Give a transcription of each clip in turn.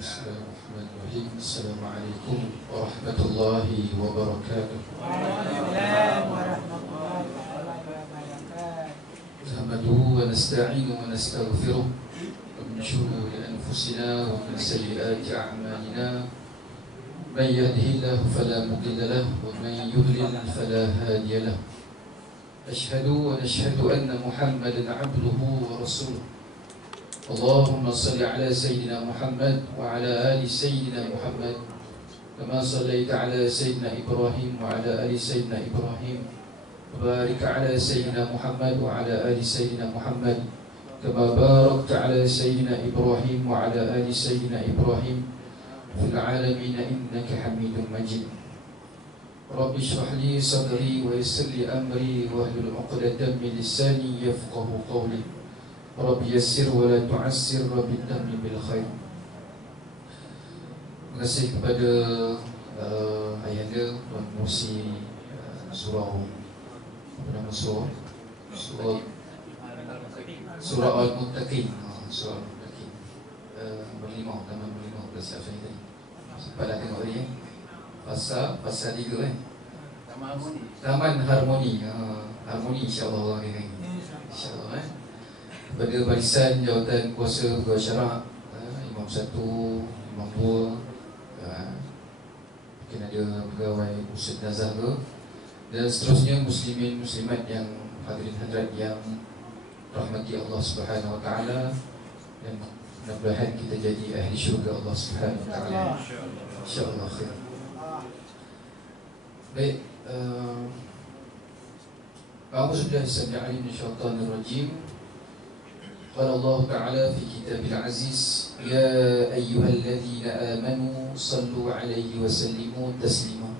Bismillahirrahmanirrahim. Assalamualaikum warahmatullahi wabarakatuh. Waalaikumsalam warahmatullahi wabarakatuh. Nahmaduhu wa nasta'inuhu wa nastaghfiruh wa min shururi anfusina wa min sayyiati a'malina. Man yahdihillahu fala mudilla lahu wa man yudlil fala hadiya lahu. Ashhadu wa nashhadu anna Muhammadan 'abduhu wa rasuluh. Allahumma salli ala Sayyidina Muhammad wa ala ali Sayyidina Muhammad kama sallaita ala Sayyidina Ibrahim wa ala ali Sayyidina Ibrahim wa barik ala Sayyidina Muhammad wa ala ali Sayyidina Muhammad kama barakta ala Sayyidina Ibrahim wa ala ali Sayyidina Ibrahim fil alamin innaka Hamidum Majid. Rabbi shrah li sadri wa yassir li amri wa hlul 'uqdatam min lisani yafqahu qawli. Rabbi yassir wa la tu'assir, Rabbi tammi bil khair. Terima kasih kepada Ayahanda Tuan Musi Surah apa nama surah? Surah Al-Muttaqin. Surah Al-Muttaqin berlimau, taman berlimau Persiap saya tadi. Sempat dah tengok tadi Pasal 3 kan? Taman Harmoni. Harmoni insya-Allah orang ni. Insya-Allah kepada barisan jawatan kuasa pegawai syarak, Imam 1, Imam 2, mungkin ada pegawai Ustaz Nazar ke, dan seterusnya muslimin muslimat yang hadirin hadirat yang rahmati Allah Subhanahu wa taala, dan mudah-mudahan kita jadi ahli syurga Allah Subhanahu wa taala insya-Allah khair. Baik, a'udzu billahi samil alim minasyaitonir rajim. Qala Allah Ta'ala fi kitabil aziz, ya ayyuhalladzina amanu sallu alaihi wa sallimu taslima.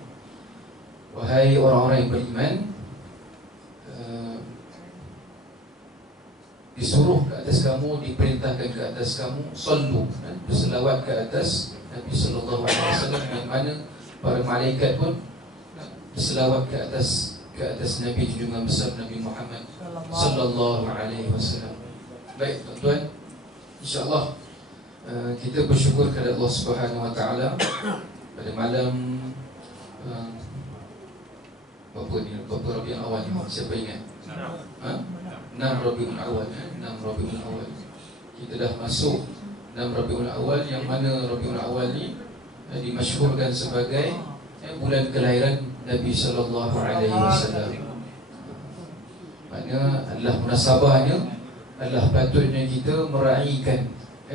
Wahai orang-orang yang beriman, disuruh ke atas kamu, diperintahkan ke atas kamu, sallu, berselawat ke atas Nabi sallallahu alaihi wasallam, yang mana para malaikat pun berselawat ke atas Nabi junjungan besar Nabi Muhammad sallallahu alaihi wasallam. Baik tuan-tuan, insya-Allah kita bersyukur kepada Allah Subhanahu wa taala pada malam berapa Rabiul Awal ni? Siapa ingat? 6 Rabiul Awal, 6 Rabiul Awal. Kita dah masuk 6 Rabiul Awal, yang mana Rabiul Awal ni dimasyhurkan sebagai bulan kelahiran Nabi sallallahu alaihi wasallam. Maknanya adalah munasabahnya, adalah patutnya kita meraihkan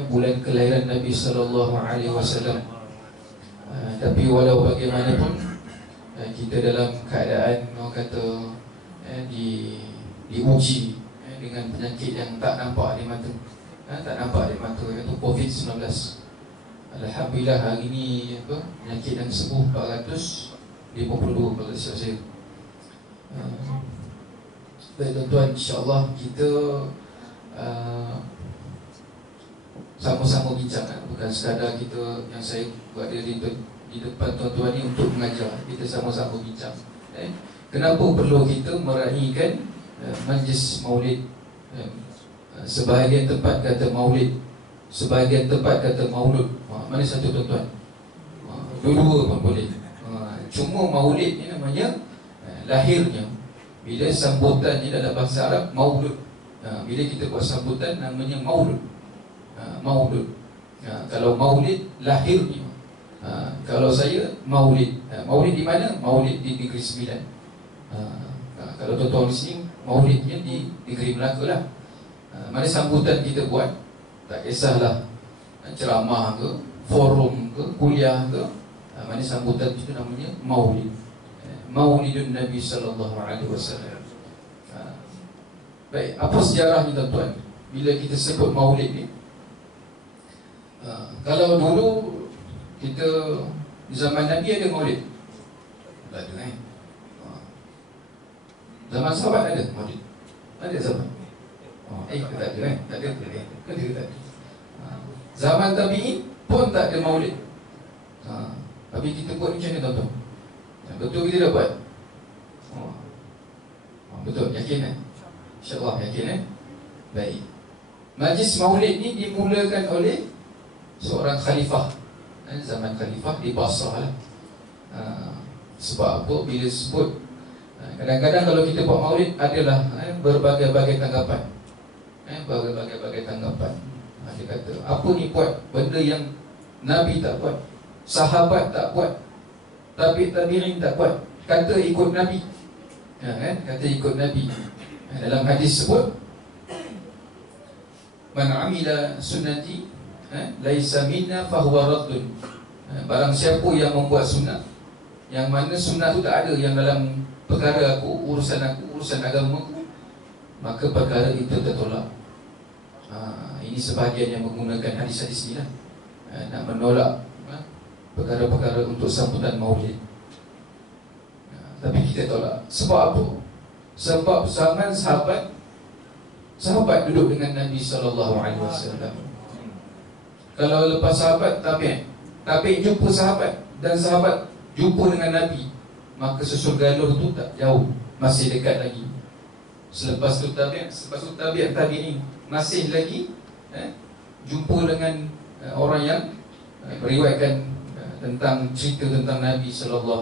bulan kelahiran Nabi sallallahu alaihi wasallam. Tapi walau bagaimanapun kita dalam keadaan orang kata diuji dengan penyakit yang tak nampak di mata, iaitu COVID-19. Alhamdulillah hari ini penyakit yang sembuh 452 kalau silap saya. Baik tuan-tuan, insya-Allah kita sama-sama bincang, bukan sekadar kita yang saya berada di depan tuan-tuan ni untuk mengajar. Kita sama-sama bincang kenapa perlu kita meraihkan majlis maulid. Sebahagian tempat kata maulid, sebahagian tempat kata maulud. Mana satu tuan-tuan? Dua-dua pun boleh. Cuma maulid ni namanya lahirnya, bila sambutan ni dalam bahasa Arab maulud. Bila kita buat sambutan namanya maulud. Maulud. Kalau maulid lahirnya. Kalau saya maulid. Maulid di mana? Maulid di Negeri Sembilan. Kalau tuan-tuan di sini maulidnya di Negeri Melaka lah. Mana sambutan kita buat, tak kisahlah ceramah ke, forum ke, kuliah ke, mana sambutan itu namanya maulid. Maulidun Nabi sallallahu alaihi wasallam. Baik, apa sejarahnya tuan-tuan bila kita sebut maulid ni? Kalau dulu kita di zaman Nabi ada maulid? Tak ada Zaman sahabat ada maulid? Ada zaman? Tak ada Tak ada. Zaman tabi'in pun tak ada maulid. Tapi kita buat macam mana tuan-tuan? Betul kita dah buat? Betul, yakin InsyaAllah yakin Baik. Majlis maulid ni dimulakan oleh seorang khalifah, zaman khalifah di Basrah lah. Sebab apa? Bila sebut, kadang-kadang kalau kita buat maulid adalah berbagai-bagai tanggapan. Berbagai-bagai tanggapan. Dia kata, apa ni buat benda yang Nabi tak buat, sahabat tak buat, tabi'in tak buat, kata ikut Nabi. Kata ikut Nabi. Dalam hadis sebut, man amila sunnati laisa minna fahuwa raddun. Barang siapa yang membuat sunnah, yang mana sunnah tu tak ada yang dalam perkara aku, urusan agama aku, maka perkara itu tertolak. Ini sebahagian yang menggunakan hadis-hadis ni lah, nak menolak perkara-perkara untuk sambutan maulid. Tapi kita tolak. Sebab apa? Sebab zaman sahabat duduk dengan Nabi SAW. Kalau lepas sahabat, tabi'in jumpa sahabat, dan sahabat jumpa dengan Nabi, maka susul galuh tu tak jauh, masih dekat lagi. Selepas tu tabi'in masih lagi jumpa dengan orang yang meriwayatkan tentang cerita tentang Nabi SAW.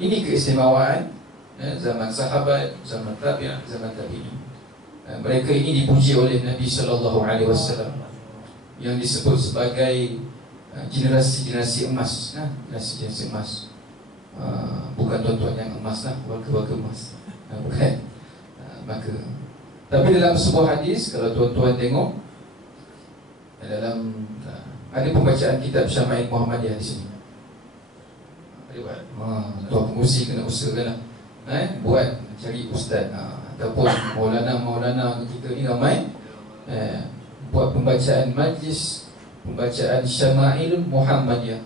Ini keistimewaan zaman sahabat, zaman tabi'in, zaman tabi'in. Mereka ini dipuji oleh Nabi SAW, yang disebut sebagai generasi-generasi emas. Generasi-generasi emas. Bukan tuan-tuan yang emas lah, warga-warga emas, bukan. Maka, tapi dalam sebuah hadis, kalau tuan-tuan tengok, dalam ada pembacaan kitab Syama'il Muhammadiyah di sini. Tuan pengurusi kena usahakan lah, buat cari ustaz, ataupun maulana kita ni ramai, buat pembacaan majlis, pembacaan Syama'il Muhammadiyah.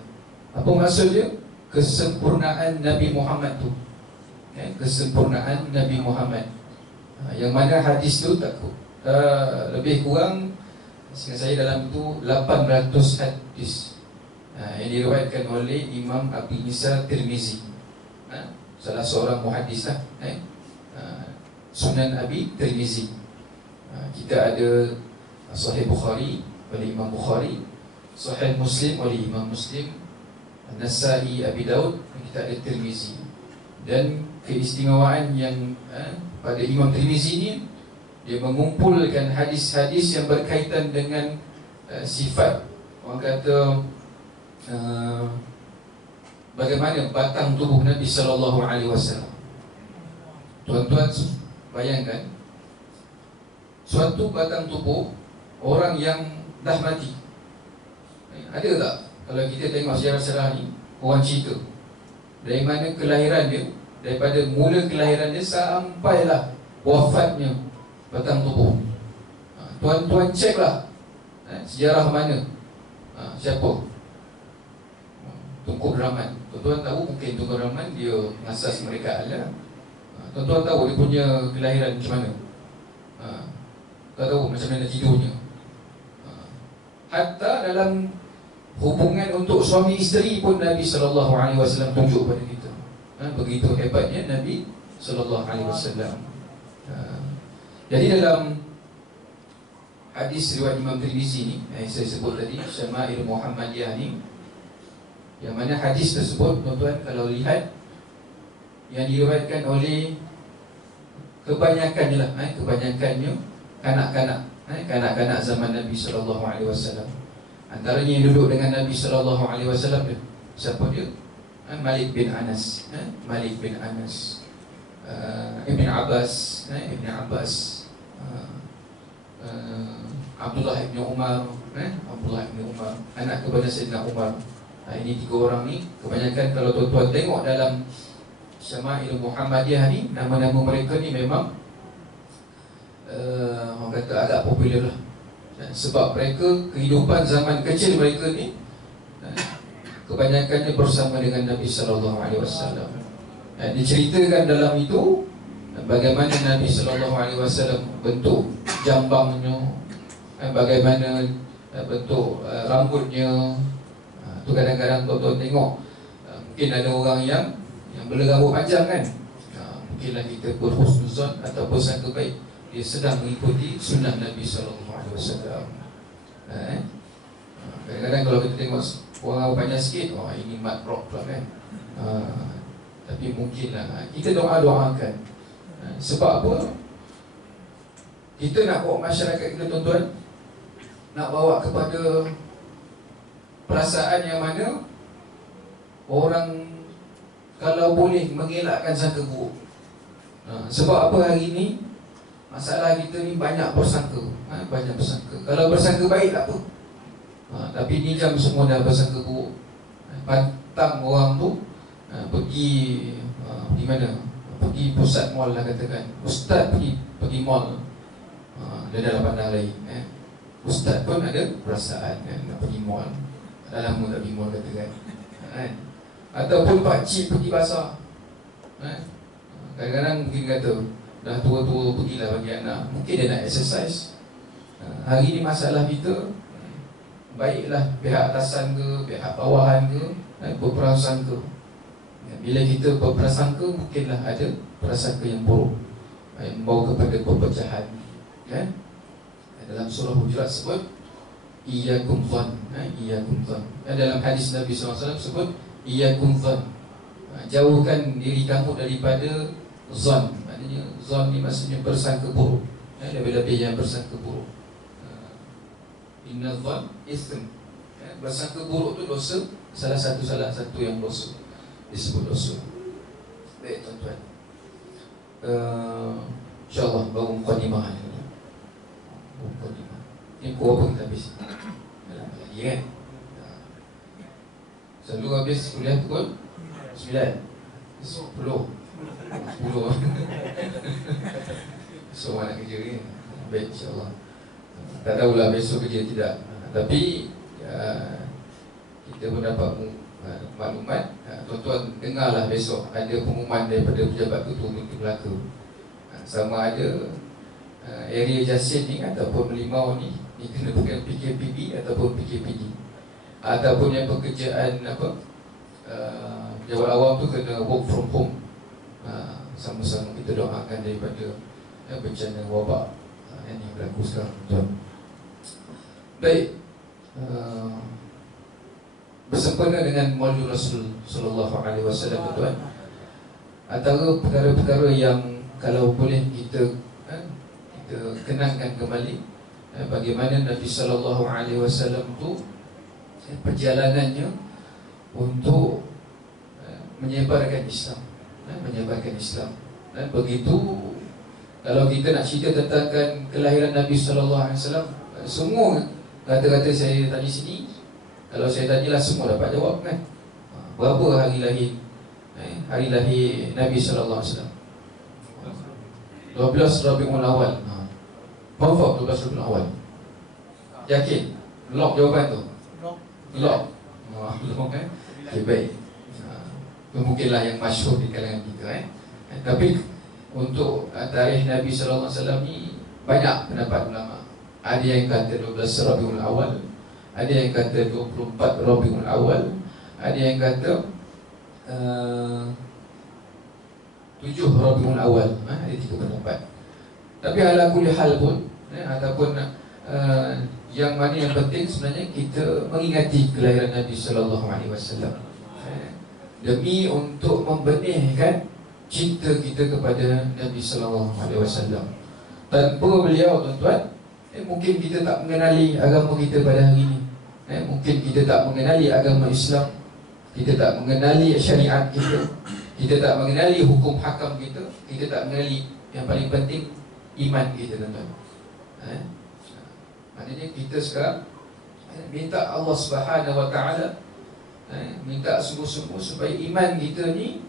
Apa maksud dia? Kesempurnaan Nabi Muhammad tu, kesempurnaan Nabi Muhammad, yang mana hadis tu lebih kurang, seingat saya dalam tu 800 hadis yang diriwayatkan oleh Imam Abi Isa Tirmizi, salah seorang muhaddis lah, Sunan Abi Tirmizi. Kita ada Sahih Bukhari oleh Imam Bukhari, Sahih Muslim oleh Imam Muslim, Nasai, Abi Daud, kita ada Tirmizi. Dan keistimewaan yang pada Imam Tirmizi ni, dia mengumpulkan hadis-hadis yang berkaitan dengan sifat, orang kata, bagaimana batang tubuh Nabi SAW. Tuan-tuan bayangkan, suatu batang tubuh orang yang dah mati, ada tak? Kalau kita tengok sejarah-sejarah ni, orang cerita dari mana kelahiran dia, daripada mula kelahiran dia sampailah wafatnya batang tubuh. Tuan-tuan ceklah sejarah mana, siapa? Tunku Rahman. Tuan-tuan tahu mungkin Tunku Rahman dia mengasas mereka Allah. Tuan-tuan tahu dia punya kelahiran macam mana? Tak tahu macam mana tidurnya. Hatta dalam hubungan untuk suami isteri pun Nabi SAW tunjuk pada kita. Begitu hebatnya Nabi SAW. Jadi dalam hadis riwayat Imam Tirmizi ni, saya sebut tadi, Syama'il Muhammadiyah ni, yang mana hadis tersebut, tuan-tuan kalau lihat, yang diriwayatkan oleh kebanyakannya lah, kebanyakannya kanak-kanak zaman Nabi SAW. Antaranya yang duduk dengan Nabi SAW dia, siapa dia? Malik bin Anas, Malik bin Anas, Ibn Abbas, Abdullah bin Umar, anak kepada Sayyidina Umar. Ini tiga orang ni, kebanyakan kalau tuan-tuan tengok dalam Syama'il Muhammadiyah ni, nama-nama mereka ni memang orang kata agak popular lah. Sebab mereka, kehidupan zaman kecil mereka ni kebanyakannya bersama dengan Nabi SAW. Diceritakan dalam itu bagaimana Nabi SAW bentuk jambangnya, bagaimana bentuk rambutnya. Tu kadang-kadang tuan-tuan tengok, mungkin ada orang yang berrambut panjang kan, mungkinlah kita berhusnuzon ataupun sangka baik dia sedang mengikuti sunnah Nabi SAW. Kadang-kadang kalau kita tengok orang banyak sikit, oh ini mat rock pula kan. Tapi mungkinlah kita doa-doakan. Sebab apa? Kita nak bawa masyarakat kita, tuan-tuan, nak bawa kepada perasaan yang mana orang kalau boleh mengelakkan sangka buruk. Sebab apa hari ni masalah kita ni banyak bersangka. Banyak bersangka. Kalau bersangka baik tak apa. Tapi ni jam semua dah bersangka buruk. Pantang orang tu pergi di mana? Pergi pusat mall lah katakan. Ustaz pergi mall. Dia dalam pandang lain. Ustaz pun ada perasaan kan, nak pergi mall. Dah lama tak pergi mall katakan. Ataupun pakcik pergi pasar. Kadang-kadang mungkin kata dah tua-tua pergilah bagi anak. Mungkin dia nak exercise. Hari ni masalah kita, baiklah pihak atasan ke, pihak bawahan ke, berprasangka. Bila kita berprasangka, mungkinlah ada prasangka yang buruk yang membawa kepada perpecahan. Dalam surah Hujurat sebut iyyakum dhann, iyyakum dhann. Dalam hadis Nabi SAW sebut iyyakum dhann, jauhkan diri kamu daripada zan. Maknanya zan ni maksudnya bersangka buruk. Lebih-lebih yang bersangka buruk. Inna dhann ithm. Bersangka buruk tu dosa, salah satu yang dosa, disebut dosa. Baik tuan-tuan, InsyaAllah baru mukadimah ni. Mukadimah ni pukul apa kita habis? Lagi kan? Selalu habis kuliah pukul 9, 10. So nak kerja ni. Baik, insyaAllah. Tak tahulah besok kerja tidak. Tapi kita pun dapat maklumat. Tuan-tuan dengarlah besok ada pengumuman daripada pejabat ketua Menteri Belaka. Sama ada area Jasin ni ataupun Limau ni kena bukan PKPB ataupun PKPD, ataupun yang pekerjaan pejabat awam tu kena work from home. Sama-sama kita doakan daripada bencana wabak yang berlaku sekarang, tuan. Baik, bersempena dengan Maulid Rasul sallallahu alaihi wasallam, tuan, antara perkara-perkara yang kalau boleh kita kenangkan kembali bagaimana Nabi sallallahu alaihi wasallam tu perjalanannya untuk menyebarkan Islam, menyebarkan Islam. Dan begitu kalau kita nak cerita tentang kelahiran Nabi sallallahu alaihi wasallam, semua kata-kata saya tadi sini, kalau saya tanyalah semua dapat jawab kan. Berapa hari lahir Nabi sallallahu alaihi wasallam? 12 Rabiul Awal. Confirm 12 Rabiul Awal. Yakin? Lock jawapan tu. Lock. Lock kan? Okay, baik. Itu mungkinlah yang masyhur di kalangan kita Tapi untuk tarikh Nabi sallallahu alaihi wasallam ni banyak pendapat ulama. Ada yang kata 12 Rabiul Awal, ada yang kata 24 Rabiul Awal, ada yang kata 7 Rabiul Awal. Ada 3 pendapat. Tapi ala kulli hal pun ataupun yang mana yang penting sebenarnya kita mengingati kelahiran Nabi sallallahu alaihi wasallam demi untuk membenihkan cinta kita kepada Nabi sallallahu alaihi wasallam. Tanpa beliau, tuan-tuan, mungkin kita tak mengenali agama kita pada hari ini. Mungkin kita tak mengenali agama Islam, kita tak mengenali syariat kita, kita tak mengenali hukum hakam kita, kita tak mengenali yang paling penting iman kita, tuan-tuan. Maknanya kita sekarang minta Allah Subhanahu Wa Taala, minta sungguh-sungguh supaya iman kita ni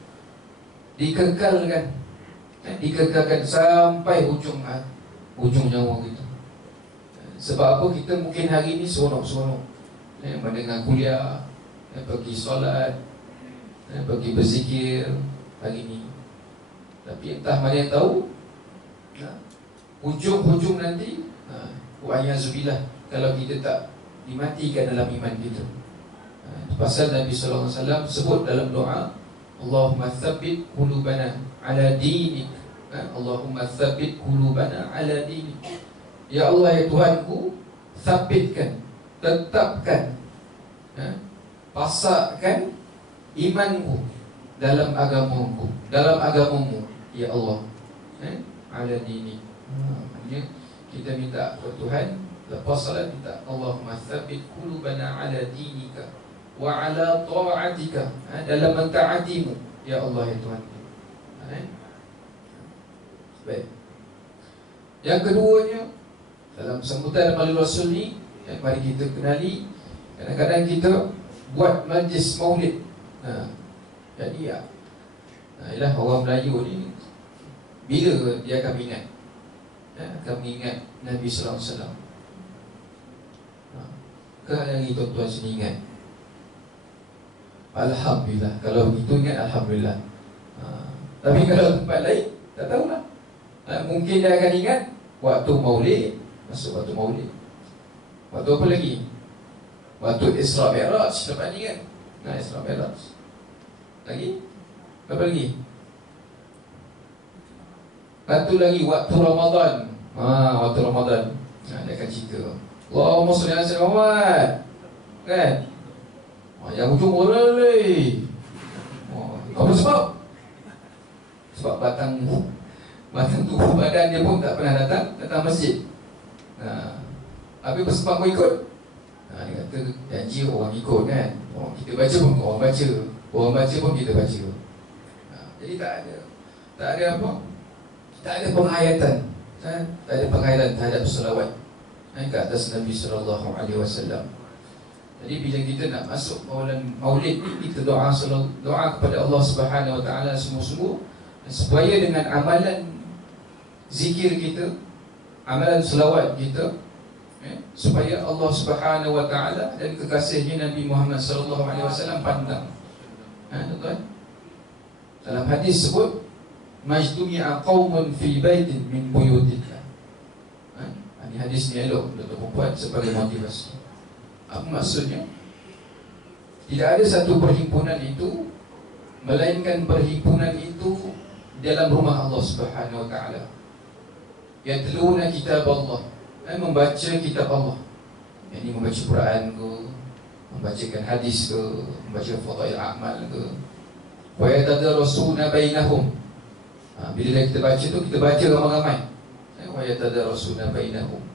dikekalkan, dikekalkan sampai ujung nyawa kita. Sebab apa? Kita mungkin hari ni seronok-seronok mendengar kuliah, pergi solat, pergi berzikir hari ni. Tapi entah mana yang tahu, hujung-hujung nanti wa'ayazubillah kalau kita tak dimatikan dalam iman kita. Pasal Nabi sallallahu alaihi wasallam sebut dalam doa, Allahumma tsabbit qulubana ala dinik. Allahumma tsabbit qulubana ala dinik. Ya Allah, ya Tuhanku, sabitkan tetapkan, pasakkan imanku dalam agamamu, ya Allah, ala dini. Maksudnya kita minta kepada Tuhan, lepas salat minta Allahumma tsabbit qulubana ala dinika wa ala ta'atika, dalam mentaatimu ya Allah ya Tuhan. Baik. Yang keduanya, dalam sambutan Maulid Rasul ni, mari kita kenali, kadang-kadang kita buat majlis maulid. Jadi ialah orang Melayu ni, bila dia akan ingat, akan mengingat Nabi sallallahu alaihi wasallam. Hari tuan-tuan sini ingat, alhamdulillah. Kalau begitu ingat, alhamdulillah. Tapi kalau tempat lain, tak tahulah. Mungkin dia akan ingat waktu maulid, masuk waktu maulid. Waktu apa lagi? Waktu Isra Mi'raj, dapat ni kan? Isra Mi'raj. Lagi? Apa lagi? Satu lagi, waktu Ramadan. Waktu Ramadan. Dia akan cerita, Allahumma salli ala sayyidina Muhammad. Kan? Yang hujung boleh. Apa sebab? Sebab batang tubuh badan dia pun tak pernah datang masjid. Habis bersebab kau ikut. Dia kata janji orang ikut kan. Kita baca pun orang baca. Orang baca pun kita baca. Jadi tak ada apa? Tak ada penghayatan. Tak ada penghayatan terhadap selawat ke atas Nabi sallallahu alaihi wasallam. Jadi bila kita nak masuk maulid ni, kita doa kepada Allah Subhanahu wa taala sungguh-sungguh, supaya dengan amalan zikir kita, amalan selawat kita, supaya Allah Subhanahu wa taala dan kekasihnya Nabi Muhammad sallallahu alaihi wasallam pandang. Tuan-tuan, dalam hadis sebut majtumi'a qaumun fi baitin min buyutillah. Ini hadis ni elok untuk perempuan sebagai motivasi. Apa maksudnya? Tidak ada satu perhimpunan itu melainkan perhimpunan itu dalam rumah Allah Subhanahu wa taala. Yatluna kitab Allah, membaca kitab Allah. Ini membaca Quran ke, membacakan hadis ke, membaca fadail amal ke. Wa yatadarasuna bainahum. Bila kita baca tu, kita baca ramai-ramai. Wa yatadarasuna bainahum.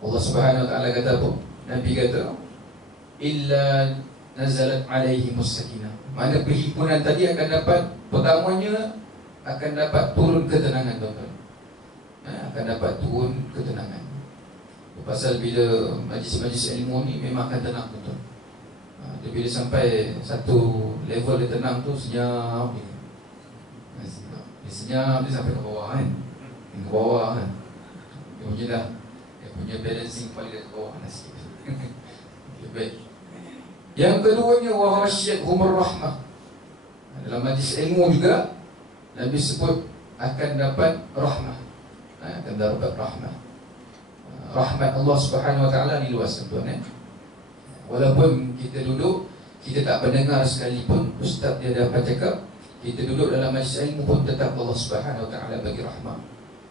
Allah Subhanahu wa taala kata apa? Nabi kata, illa nazalat alaihimus sakinah. Mana perhimpunan tadi akan dapat, pertamanya akan dapat turun ketenangan, tuan-tuan. Akan dapat turun ketenangan. Pasal bila majlis-majlis ilmu ni memang akan tenang, tuan-tuan. Bila sampai satu level dia tenang tu, senyap dia. Senyap dia sampai ke bawah kan. Ke bawah kan. Dia punya dah, dia punya balancing paling ke bawah lah sikit. Baik. Yang keduanya, wa ghashiyatuhumur rahmah. Dalam majlis ilmu juga Nabi sebut akan dapat rahmah. Akan dapat rahmah. Rahmat Allah Subhanahu wa taala ni luas, tuan-tuan. Walaupun kita duduk, kita tak mendengar sekalipun ustaz dia dapat cakap, kita duduk dalam majlis ilmu pun tetap Allah Subhanahu wa taala bagi rahmah.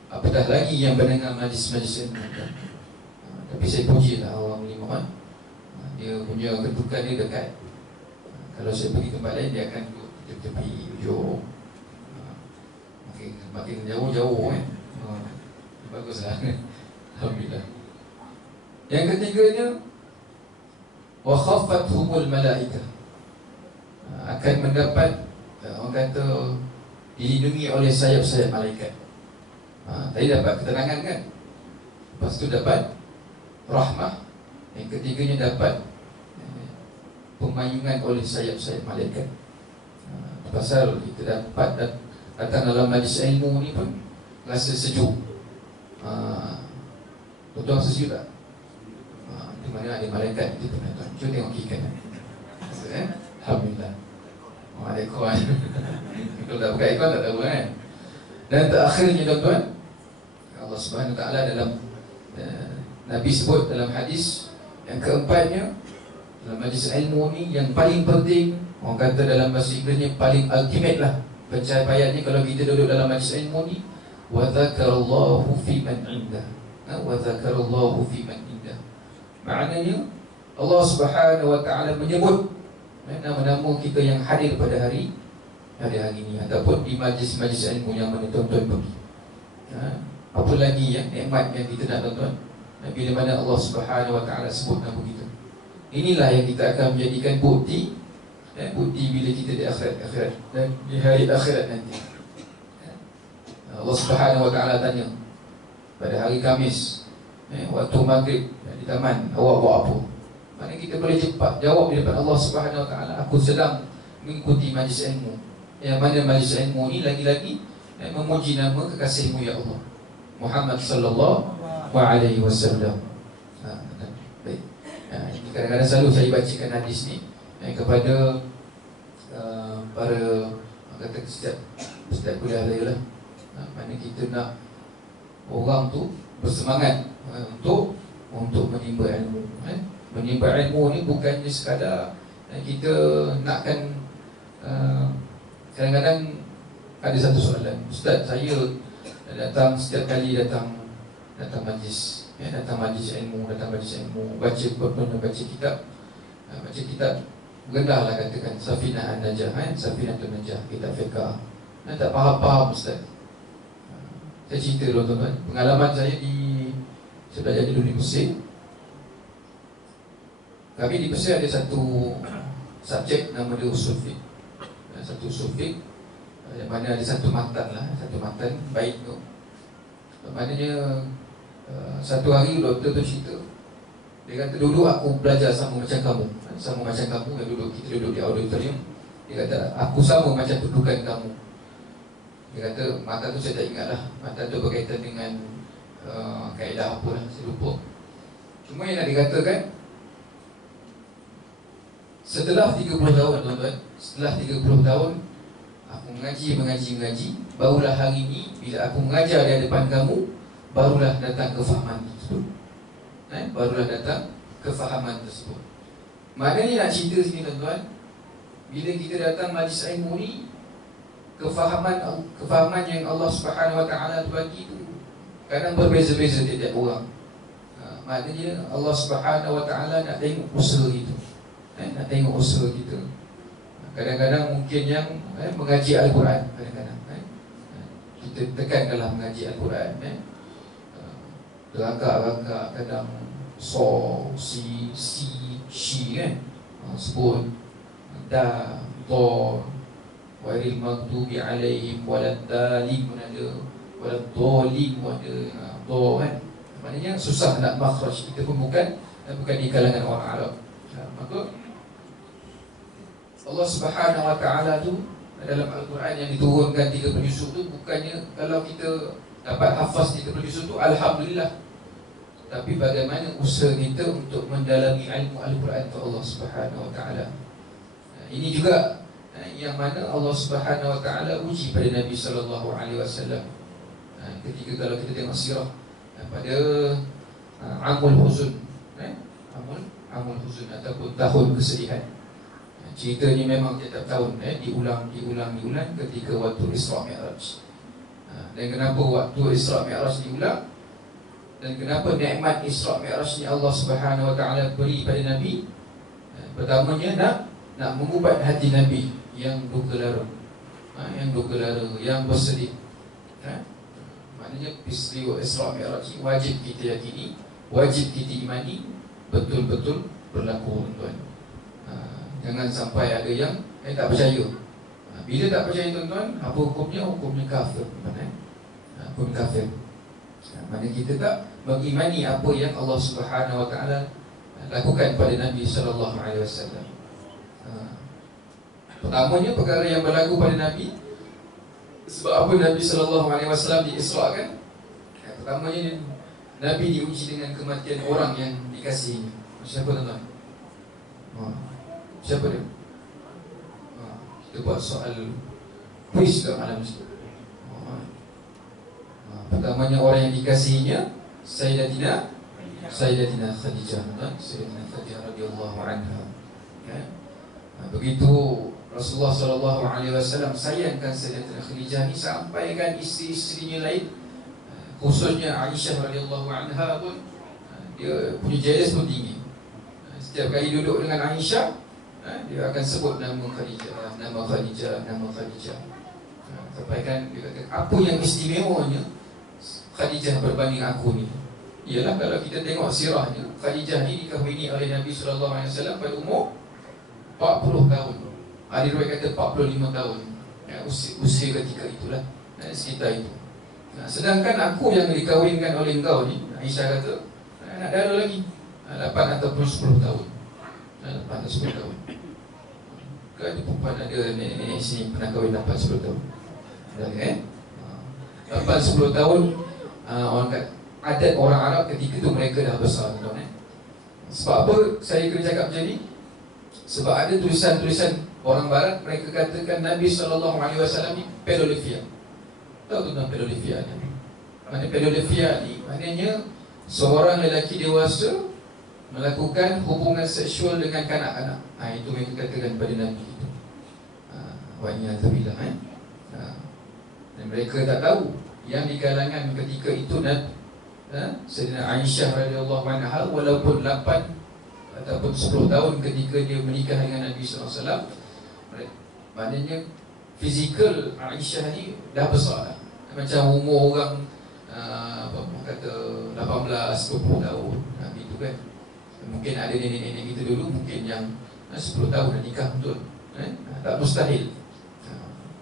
Apatah lagi yang mendengar majlis-majlis ilmu. Tapi saya pujilah orang Limawan, dia punya kedudukan dia dekat. Kalau saya pergi tempat lain, dia akan duduk tepi ujung, makin jauh-jauh kan. Baguslah. Alhamdulillah. Yang ketiganya, wa khaffathumul malaikah. Akan mendapat, orang kata, dilindungi oleh sayap-sayap malaikat. Tadi dapat ketenangan kan. Lepas tu dapat rahmah. Yang ketiganya dapat pemayungan oleh sayap-sayap malaikat. Pasal kita dapat datang dalam majlis ilmu ni pun rasa sejuk. Tuan-tuan rasa sejuk tak? Di mana ada malaikat itu pun tuan. Cuba tengok kiri kanan. Alhamdulillah. Waalaikumsalam. Kalau tak pakai ikon tak tahu kan. Dan terakhirnya tuan-tuan, Allah Subhanahu wa taala dalam Nabi sebut dalam hadis, yang keempatnya dalam majlis ilmu ni yang paling penting, orang kata dalam bahasa Inggerisnya paling ultimate lah pencapaiannya kalau kita duduk dalam majlis ilmu ni, wa dzakarallahu fi man indah. Wa dzakarallahu fi man indah. Maknanya Allah Subhanahu wa taala menyebut nama-nama kita yang hadir pada hari ini ataupun di majlis-majlis ilmu yang mana tuan-tuan pergi. Apa lagi yang nikmat yang kita nak tuan-tuan? Bila mana Allah Subhanahu wa taala sebut nama kita. Inilah yang kita akan menjadikan bukti bila kita di akhirat dan di hari akhirat nanti. Allah Subhanahu wa taala tanya pada hari Khamis, waktu maghrib di taman, awak buat apa? Mana kita boleh cepat jawab di depan Allah Subhanahu wa taala, aku sedang mengikuti majlis ilmu. Yang mana majlis ilmu ni lagi-lagi memuji nama kekasihmu ya Allah, Muhammad sallallahu alaihi wasallam. Baik. Kadang-kadang selalu saya bacakan hadis ni kepada para kata ustaz kuliah saya lah. Mana kita nak orang tu bersemangat untuk menimba ilmu. Menimba ilmu ni bukannya sekadar kita nakkan. Kadang-kadang ada satu soalan, ustaz, saya datang setiap kali datang majlis, datang majlis ilmu, baca kitab gendahlah katakan Safinah An-Najah, Safinatun Najah, kitab fiqh. Tak faham ustaz. Saya cerita dulu tuan-tuan, pengalaman saya saya belajar dulu di Mesir. Kami di Mesir ada satu subjek nama dia usul fiqh. Satu usul fiqh yang mana ada satu matan baik tu. Maknanya satu hari doktor tu cerita, dia kata dulu aku belajar sama macam kamu yang kita duduk di auditorium. Dia kata aku sama macam kedudukan kamu. Dia kata mata tu saya tak ingat lah, mata tu berkaitan dengan kaedah apa lah, saya lupa. Cuma yang nak dikatakan, setelah 30 tahun tuan-tuan, setelah 30 tahun aku mengaji, barulah hari ini bila aku mengajar di hadapan kamu, barulah datang kefahaman tersebut. Barulah datang kefahaman tersebut. Maknanya nak cerita sini tuan-tuan, bila kita datang majlis ilmu ni, kefahaman yang Allah Subhanahu wa taala bagi tu kadang berbeza-beza tiap-tiap orang. Maknanya Allah Subhanahu wa taala nak tengok usaha itu. Nak tengok usaha kita. Kadang-kadang mungkin yang mengaji Al-Quran, kadang-kadang kita tekan dalam mengaji Al-Quran, terangkat kadang so, si, shi kan, sebut da, do, wairil maghdubi alaihim waladdallin pun ada, waladdallin pun ada, do kan. Maknanya susah nak makhraj, kita pun bukan di kalangan orang Arab. Maka Allah Subhanahu wa taala tu dalam Al-Quran yang diturunkan 30 juzuk tu, bukannya kalau kita dapat hafaz 30 juzuk tu alhamdulillah, tapi bagaimana usaha kita untuk mendalami ilmu Al-Quran tu Allah Subhanahu wa taala. Ini juga yang mana Allah Subhanahu wa taala uji pada Nabi sallallahu alaihi wasallam. Ketika kalau kita tengok sirah pada Amul Huzun, Amul Huzun ataupun tahun kesedihan. Ceritanya memang tiap tahun diulang ketika waktu Isra Mi'raj. Dan kenapa waktu Isra Mi'raj diulang? Dan kenapa nikmat Isra Mi'raj ni Allah Subhanahu wa taala beri pada Nabi? Pertamanya nak mengubat hati Nabi yang duka lara, yang bersedih. Maknanya peristiwa Isra Mi'raj wajib kita yakini, wajib kita imani, betul-betul berlaku tuan-tuan. Jangan sampai ada yang tak percaya. Bila tak percaya tuan-tuan, apa hukumnya? Hukumnya kafir. Hukum kafir. Mana kita tak mengimani apa yang Allah Subhanahu wa taala lakukan pada Nabi sallallahu alaihi wasallam. Pertamanya perkara yang berlaku pada Nabi, sebab apa Nabi sallallahu alaihi wasallam diisrakan? Pertamanya Nabi diuji dengan kematian orang yang dikasihi. Siapa tuan-tuan? Siapa dia? Kita buat soal kuis kat malam ni. Pertamanya orang yang dikasihinya Sayyidatina Khadijah, Sayyidatina Khadijah radhiyallahu anha. Begitu Rasulullah sallallahu alaihi wasallam sayangkan Sayyidatina Khadijah ni sampaikan isteri-isterinya lain, khususnya Aisyah radhiyallahu anha pun dia punya jealous pun tinggi. Setiap kali duduk dengan Aisyah, dia akan sebut nama Khadijah, nama Khadijah, nama Khadijah. Sampaikan dia kata, apa yang istimewanya Khadijah berbanding aku ni? Ialah kalau kita tengok sirahnya, Khadijah ni dikahwini oleh Nabi SAW pada umur 40 tahun. Ada riwayat kata 45 tahun. Usia ketika itulah, sekitar itu. Sedangkan aku yang dikahwinkan oleh engkau ni, Aisyah kata, nak dara lagi 8 ataupun 10 tahun. 8 atau 10 tahun. Kan ada perempuan, ada nenek sini pernah kahwin 8-10 tahun. Dan 8-10 tahun, orang kata, adat orang Arab ketika tu mereka dah besar, tuan. Sebab apa saya kena cakap macam ni? Sebab ada tulisan-tulisan orang Barat, mereka katakan Nabi SAW ni pedofil. Tahu tentang pedofil ni? Mana pedofil ni? Maknanya seorang lelaki dewasa melakukan hubungan seksual dengan kanak-kanak. Itu mereka katakan pada Nabi itu. Wa'iyadzubillah. Dan mereka tak tahu yang di kalangan ketika itu Sayyidina Aisyah radhiyallahu anha, walaupun 8 ataupun 10 tahun ketika dia menikah dengan Nabi SAW, maknanya fizikal Aisyah ni dah besar, macam umur orang kata 18-20 tahun, itu kan. Mungkin ada nenek-nenek kita dulu mungkin yang 10 tahun dah nikah betul, tak mustahil.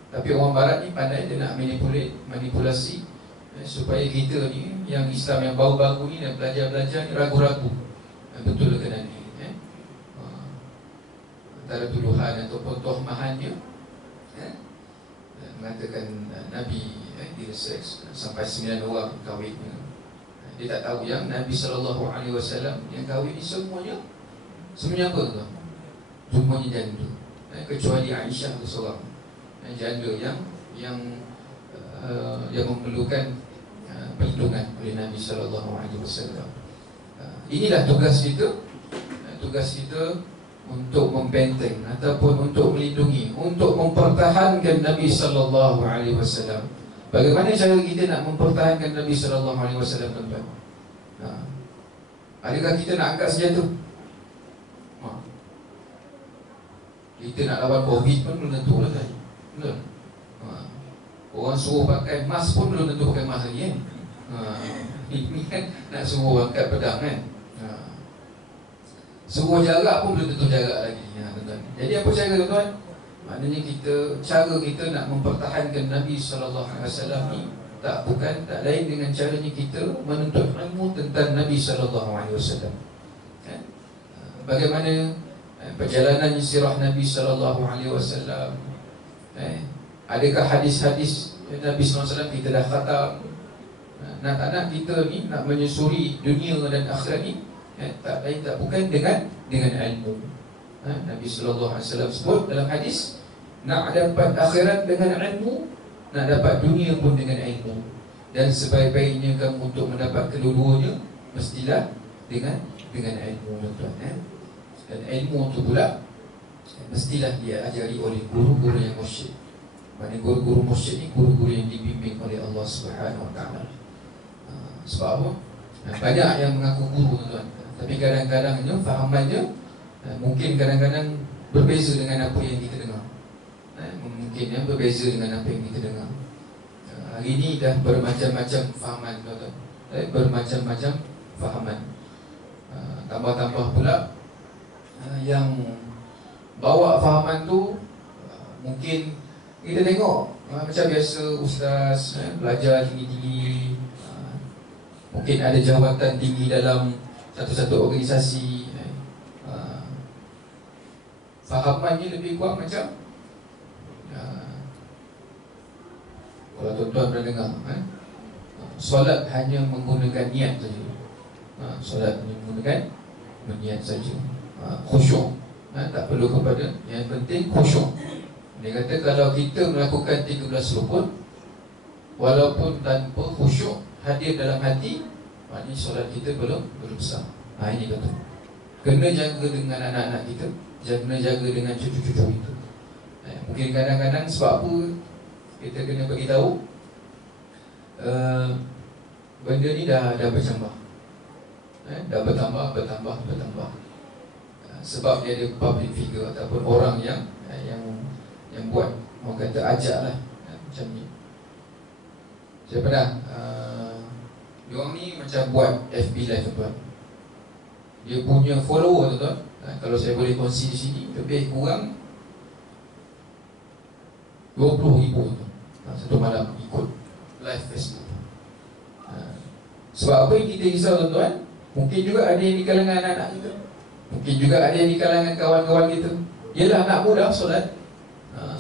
Tapi orang Barat ni pandai, dia nak manipulasi supaya kita ni yang Islam yang baru-baru ni dan belajar-belajar ni ragu-ragu betul ke Nabi, antara tuduhan ataupun tuhmahannya, mengatakan Nabi dia seks sampai 9 orang kahwin. Dia tak tahu yang Nabi SAW yang kahwin ni semuanya apa tuan? Semuanya janda, kecuali Aisyah tu seorang janda yang memerlukan perlindungan oleh Nabi SAW. Inilah tugas kita. Tugas kita untuk membenteng ataupun untuk melindungi, untuk mempertahankan Nabi SAW. Bagaimana cara kita nak mempertahankan Nabi SAW, tuan-tuan? Adakah kita nak angkat senjata? Kita nak lawan COVID pun belum tentu lah kan? Betul? Orang suruh pakai mask pun belum tentu pakai mask lagi kan? Ini kan nak suruh angkat pedang kan? Suruh jarak pun belum tentu jarak lagi, tuan-tuan. Jadi apa cara, tuan-tuan? Maknanya cara kita nak mempertahankan Nabi SAW ni tak lain dengan caranya kita menuntut ilmu tentang Nabi SAW. Bagaimana perjalanan sirah Nabi SAW? Adakah hadis-hadis Nabi SAW kita dah khatam? Tak nak kita ni nak menyusuri dunia dan akhirat ni, tak lain tak bukan dengan ilmu. Nabi SAW sebut dalam hadis, nak dapat akhirat dengan ilmu, nak dapat dunia pun dengan ilmu. Dan sebaik-baiknya kamu untuk mendapat kedua-duanya mestilah dengan ilmu, tuan-tuan. Dan ilmu itu pula mestilah dia ajari oleh guru-guru yang mursyid. Maksudnya guru-guru mursyid ni guru-guru yang dibimbing oleh Allah Subhanahu Wa Taala. Sebab apa? Banyak yang mengaku guru, tuan-tuan, tapi kadang-kadangnya fahamannya mungkin kadang-kadang berbeza dengan apa yang kita dengar. Mungkin yang berbeza dengan apa yang kita dengar. Hari ini dah bermacam-macam fahaman, tuan-tuan. Bermacam-macam fahaman. Tambah-tambah pula yang bawa fahaman tu mungkin kita tengok macam biasa ustaz belajar tinggi-tinggi, mungkin ada jawatan tinggi dalam satu-satu organisasi, fahamannya lebih kurang macam kalau tuan-tuan pernah dengar, solat hanya menggunakan niat saja. Solat hanya menggunakan niat saja, khusyuk, tak perlu kepada, yang penting khusyuk. Dia kata kalau kita melakukan 13 rukun walaupun tanpa khusyuk hadir dalam hati, maknanya solat kita belum sah. Ini kata kena jaga dengan anak-anak kita, kena jaga dengan cucu-cucu kita. Mungkin kadang-kadang sebab apa kita kena beritahu, benda ni dah bertambah, dah bertambah. sebab dia ada public figure ataupun orang yang buat, orang kata ajak lah, macam ni. Saya pernah diorang ni macam buat FB live tuan. Dia punya follower tuan, kalau saya boleh kongsi di sini, lebih kurang 20,000 tuan, satu malam ikut live Facebook. Sebab apa yang kita risau tuan-tuan, mungkin juga ada yang di kalangan anak-anak kita, mungkin juga ada yang di kalangan kawan-kawan kita. Yelah, anak muda solat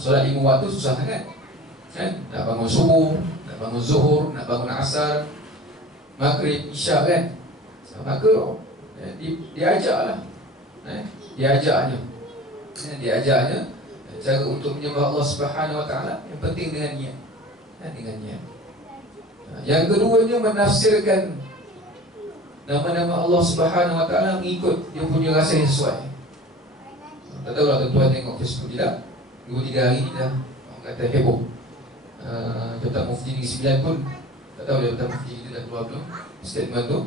5 waktu susah sangat kan? Nak bangun subuh, nak bangun zuhur, nak bangun asar, maghrib, isyak kan? Maka diajaklah, diajaknya cara untuk menyembah Allah Subhanahu Wa Taala. Yang penting dengan niat, dengan niat. Yang keduanya, menafsirkan nama-nama Allah Subhanahu Wa Taala mengikut dia punya rasa yang sesuai. Tak tahu lah tuan-tuan tengok Facebook tidak? 2-3 hari ni dah orang kata heboh. Jabatan Mufti Negeri Sembilan pun, tak tahu Jabatan Mufti kita dah keluar belum statement tu.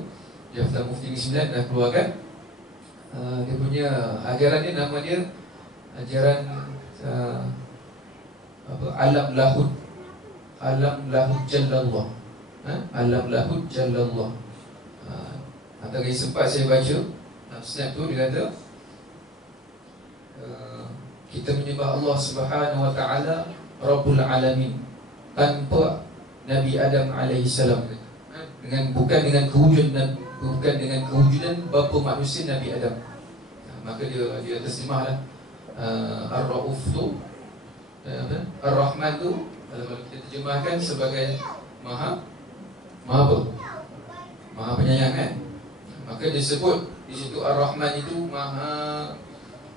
Jabatan Mufti Negeri Sembilan dah keluarkan dia punya ajaran dia, nama dia ajaran Alam Lahud Jallallah. Alam Lahud Jallallah. Antara sempat saya baca snap tu, dia kata kita menyembah Allah Subhanahu Wa Taala Rabbul Alamin tanpa Nabi Adam alaihissalam, bukan dengan kewujudan bapa manusia Nabi Adam. Maka dia terjemahlah Ar-Rauf tu, Ar-Rahman tu, kalau kita terjemahkan sebagai Maha penyayang kan. Maka disebut di situ Ar-Rahman itu Maha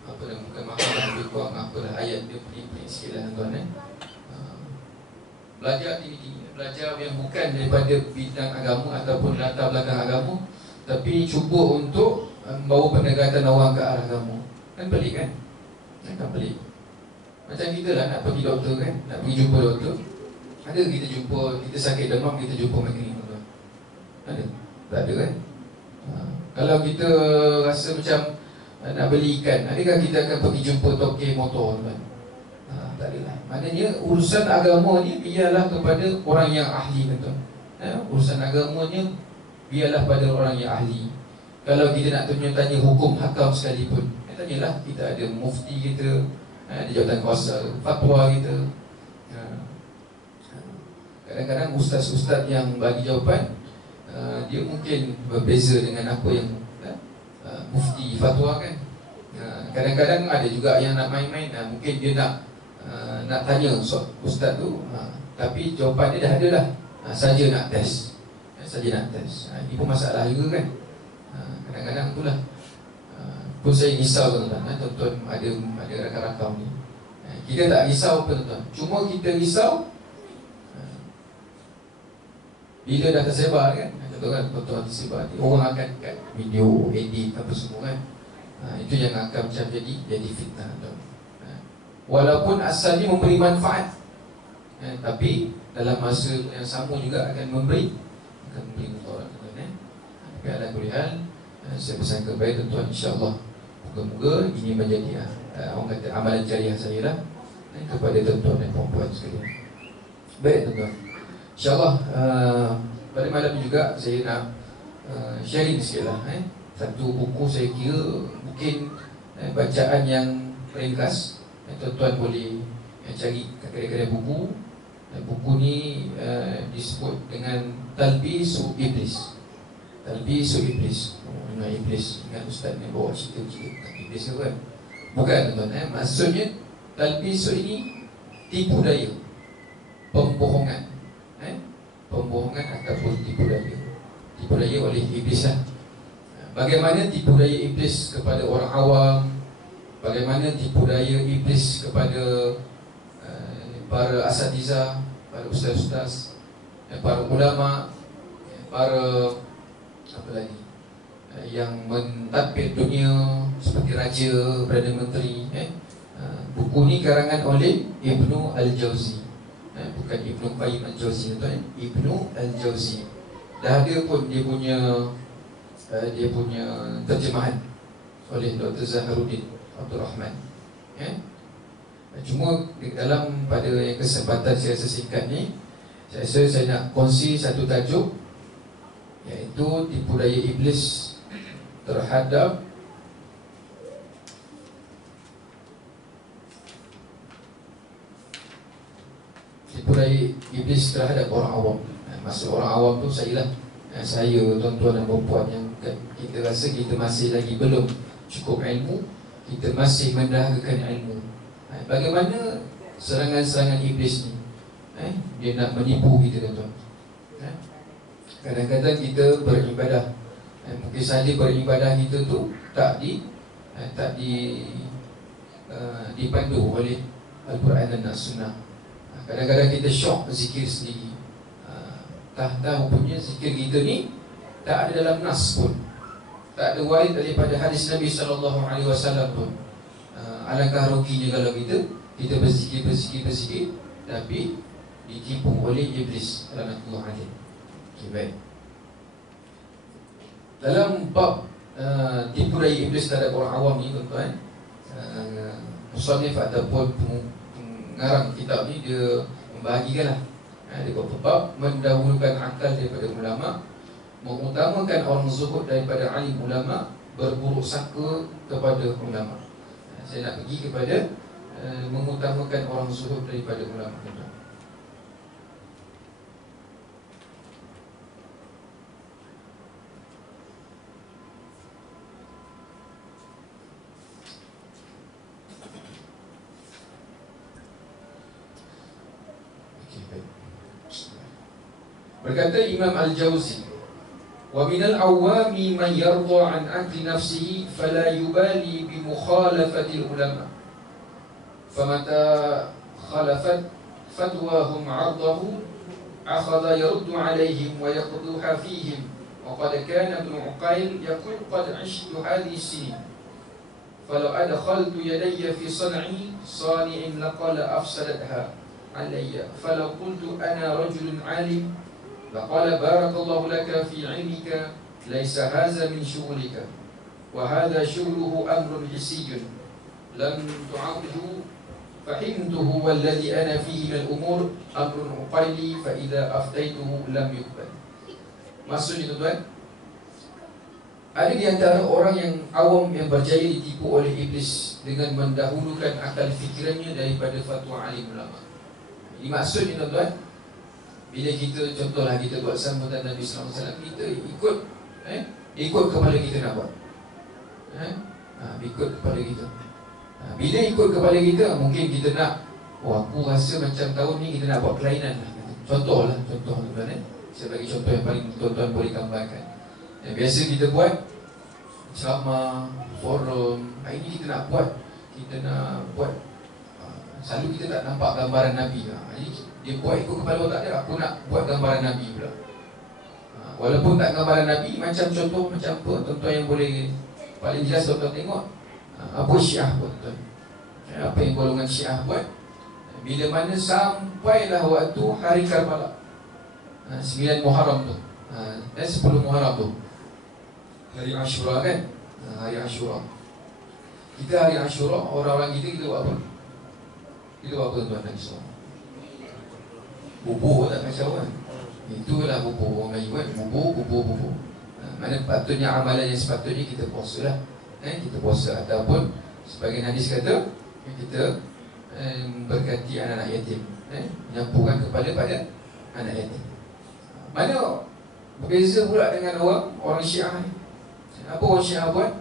bukan Maha, lebih kurang apalah ayat dia pelik-pelik sikit lah tuan. Belajar tinggi-tinggi, belajar yang bukan daripada bidang agama ataupun latar belakang agama, tapi cuba untuk membawa pendekatan orang ke arah agama. Kan pelik kan? Kan pelik. Macam kita lah nak pergi doktor kan, nak pergi jumpa doktor. Ada kita jumpa, kita sakit demam, kita jumpa mekanik tuan. Ada? Tak ada kan? Kalau kita rasa macam nak beli ikan, adakah kita akan pergi jumpa tokek motor tuan? Tak adalah. Maknanya urusan agama ni biarlah kepada orang yang ahli tuan. Urusan agamanya biarlah pada orang yang ahli. Kalau kita nak tanya hukum hakam sekalipun, tanyalah, kita ada mufti kita, ada jawatan kuasa, fatwa kita. Kadang-kadang ustaz-ustaz yang bagi jawapan dia mungkin berbeza dengan apa yang mufti fatwa kan. Kadang-kadang ada juga yang nak main-main, mungkin dia nak tanya ustaz tu, tapi jawapan dia dah ada lah, saja nak test, Ini pun masalah juga kan. Kadang-kadang itulah pun saya risau tuan-tuan. Tuan-tuan ada rakam-rakam ni. Kita tak risau tuan-tuan, cuma kita risau bila dah tersebar kan. Contohkan tuan-tuan tersebar, orang akan kat video, edit apa semua kan. Itu yang akan macam jadi fitnah tuan. Walaupun asalnya memberi manfaat, tapi dalam masa yang sama juga akan memberi mudarat tuan. Tapi alhamdulillah, saya pesan kepada tuan-tuan, insya-Allah moga-moga ini menjadi orang kata amalan jariah saya lah kepada tuan-tuan dan puan-puan sekalian. Baik tuan-tuan, insya-Allah pada malam ni juga saya nak sharing sikit lah. Satu buku saya kira mungkin bacaan yang ringkas. Tuan-tuan boleh cari kedai-kedai buku. Buku ni disebut dengan Talbisu Iblis. Talbisu Iblis. Dengan Iblis, dengan ustaz yang bawa cerita-cerita Iblis tu kan. Bukan tuan-tuan, maksudnya Talbisu ini tipu daya, pembohongan, pembohongan ataupun tipu daya oleh Iblis lah. Bagaimana tipu daya Iblis kepada orang awam, bagaimana tipu daya Iblis kepada para asatizah, para ustaz-ustaz, para ulama, para apa lagi yang mentadbir dunia seperti raja, Perdana Menteri. Buku ni karangan oleh Ibnu Al-Jauzi, bukan Ibnu Qayyim Al-Jauzi tuan, Ibnu Al-Jauzi. Dah ada pun dia punya terjemahan oleh Dr. Zaharuddin Abdul Rahman. Cuma dalam pada kesempatan saya sesingkat ni, saya nak kongsi satu tajuk, iaitu tipu daya iblis terhadap orang awam. Maksud orang awam tu saya, tuan-tuan dan puan yang kita rasa kita masih lagi belum cukup ilmu, kita masih mendahagakan ilmu. Bagaimana serangan-serangan iblis ni, dia nak menipu kita, tuan-tuan. Kadang-kadang kita beribadah, mungkin saja beribadah kita tu tak dipandu oleh Al-Quran dan As-Sunnah. Kadang-kadang kita syok zikir sendiri. Tahu punya zikir kita ni tak ada dalam nas pun, tak ada warid daripada hadis Nabi SAW pun. Alangkah ruginya kalau kita berzikir tapi ditipu oleh iblis. Laknatullah alaih. Okay, baik. Dalam bab tipu daya iblis terhadap orang awam ni, tuan-tuan, musannif ataupun pengarang kitab ni dia membahagikanlah. Dia berbab mendahulukan akal daripada ulama, mengutamakan orang zuhud daripada alim ulama, berburuk sangka kepada ulama. Saya nak pergi kepada mengutamakan orang zuhud daripada ulama. Berkata Imam Al-Jauzi, wa minal awami man yarda an akli nafsihi fala yubali bi mukhalafati ulama, famata khalafat fatwahum 'ardahu akhadha yaruddu 'alayhim wa yaqduha fihim, wa qad kana ibn Uqayl yaqul qad 'ashtu hadhihi as-sinin falau adkhaltu yadayya fi san'i sani'in laqala afsadatha 'alayya falau qultu ana rajulun 'alim laqala barakallahu laka fi 'ilmika laysa hadha min syughlika wa hadha syughluhu amrun hissiyyun lam tu'adhu fahimtuhu walladhi ana fihi min al-umur amrun uqayli fa idza aftaituhu lam yuqbal. Maksudnya, tuan-tuan, ada di antara orang yang awam yang berjaya ditipu oleh iblis dengan mendahulukan akal fikirannya daripada fatwa alim ulama. Ini maksudnya, tuan-tuan, bila kita, contohlah kita buat sambutan Nabi SAW, kita ikut kepala kita nak buat, ikut kepala kita. Bila ikut kepala kita, mungkin kita nak, aku rasa macam tahun ni kita nak buat kelainan lah. Contoh, tuan-tuan, saya bagi contoh yang paling tuan-tuan boleh gambarkan. Yang biasa kita buat ceramah, forum, ini kita nak buat, selalu kita tak nampak gambaran Nabi. Dia buat ikut kepala otak dia, aku nak buat gambaran Nabi pula. Walaupun tak gambaran Nabi, macam contoh macam apa, tuan-tuan yang boleh paling jelas tuan-tuan tengok, apa Syiah buat, tuan. Apa yang golongan Syiah buat, bila mana sampailah waktu hari Karbala, 9 Muharram tu, 10 Muharram tu, hari Ashura kan, hari Ashura. Kita hari Ashura, orang-orang kita buat apa? Kita buat apa, tuan-tuan dan semua? Bubur tak kacau kan? Itulah bubur orang Melayu kan, bubur. Mana patutnya amalan yang sepatutnya kita puasa lah, kita puasa, ataupun sebagian hadis kata kita berkati anak-anak yatim, menyampurkan kepala pada anak yatim. Mana berbeza pula dengan orang Syiah ni. Apa orang Syiah buat?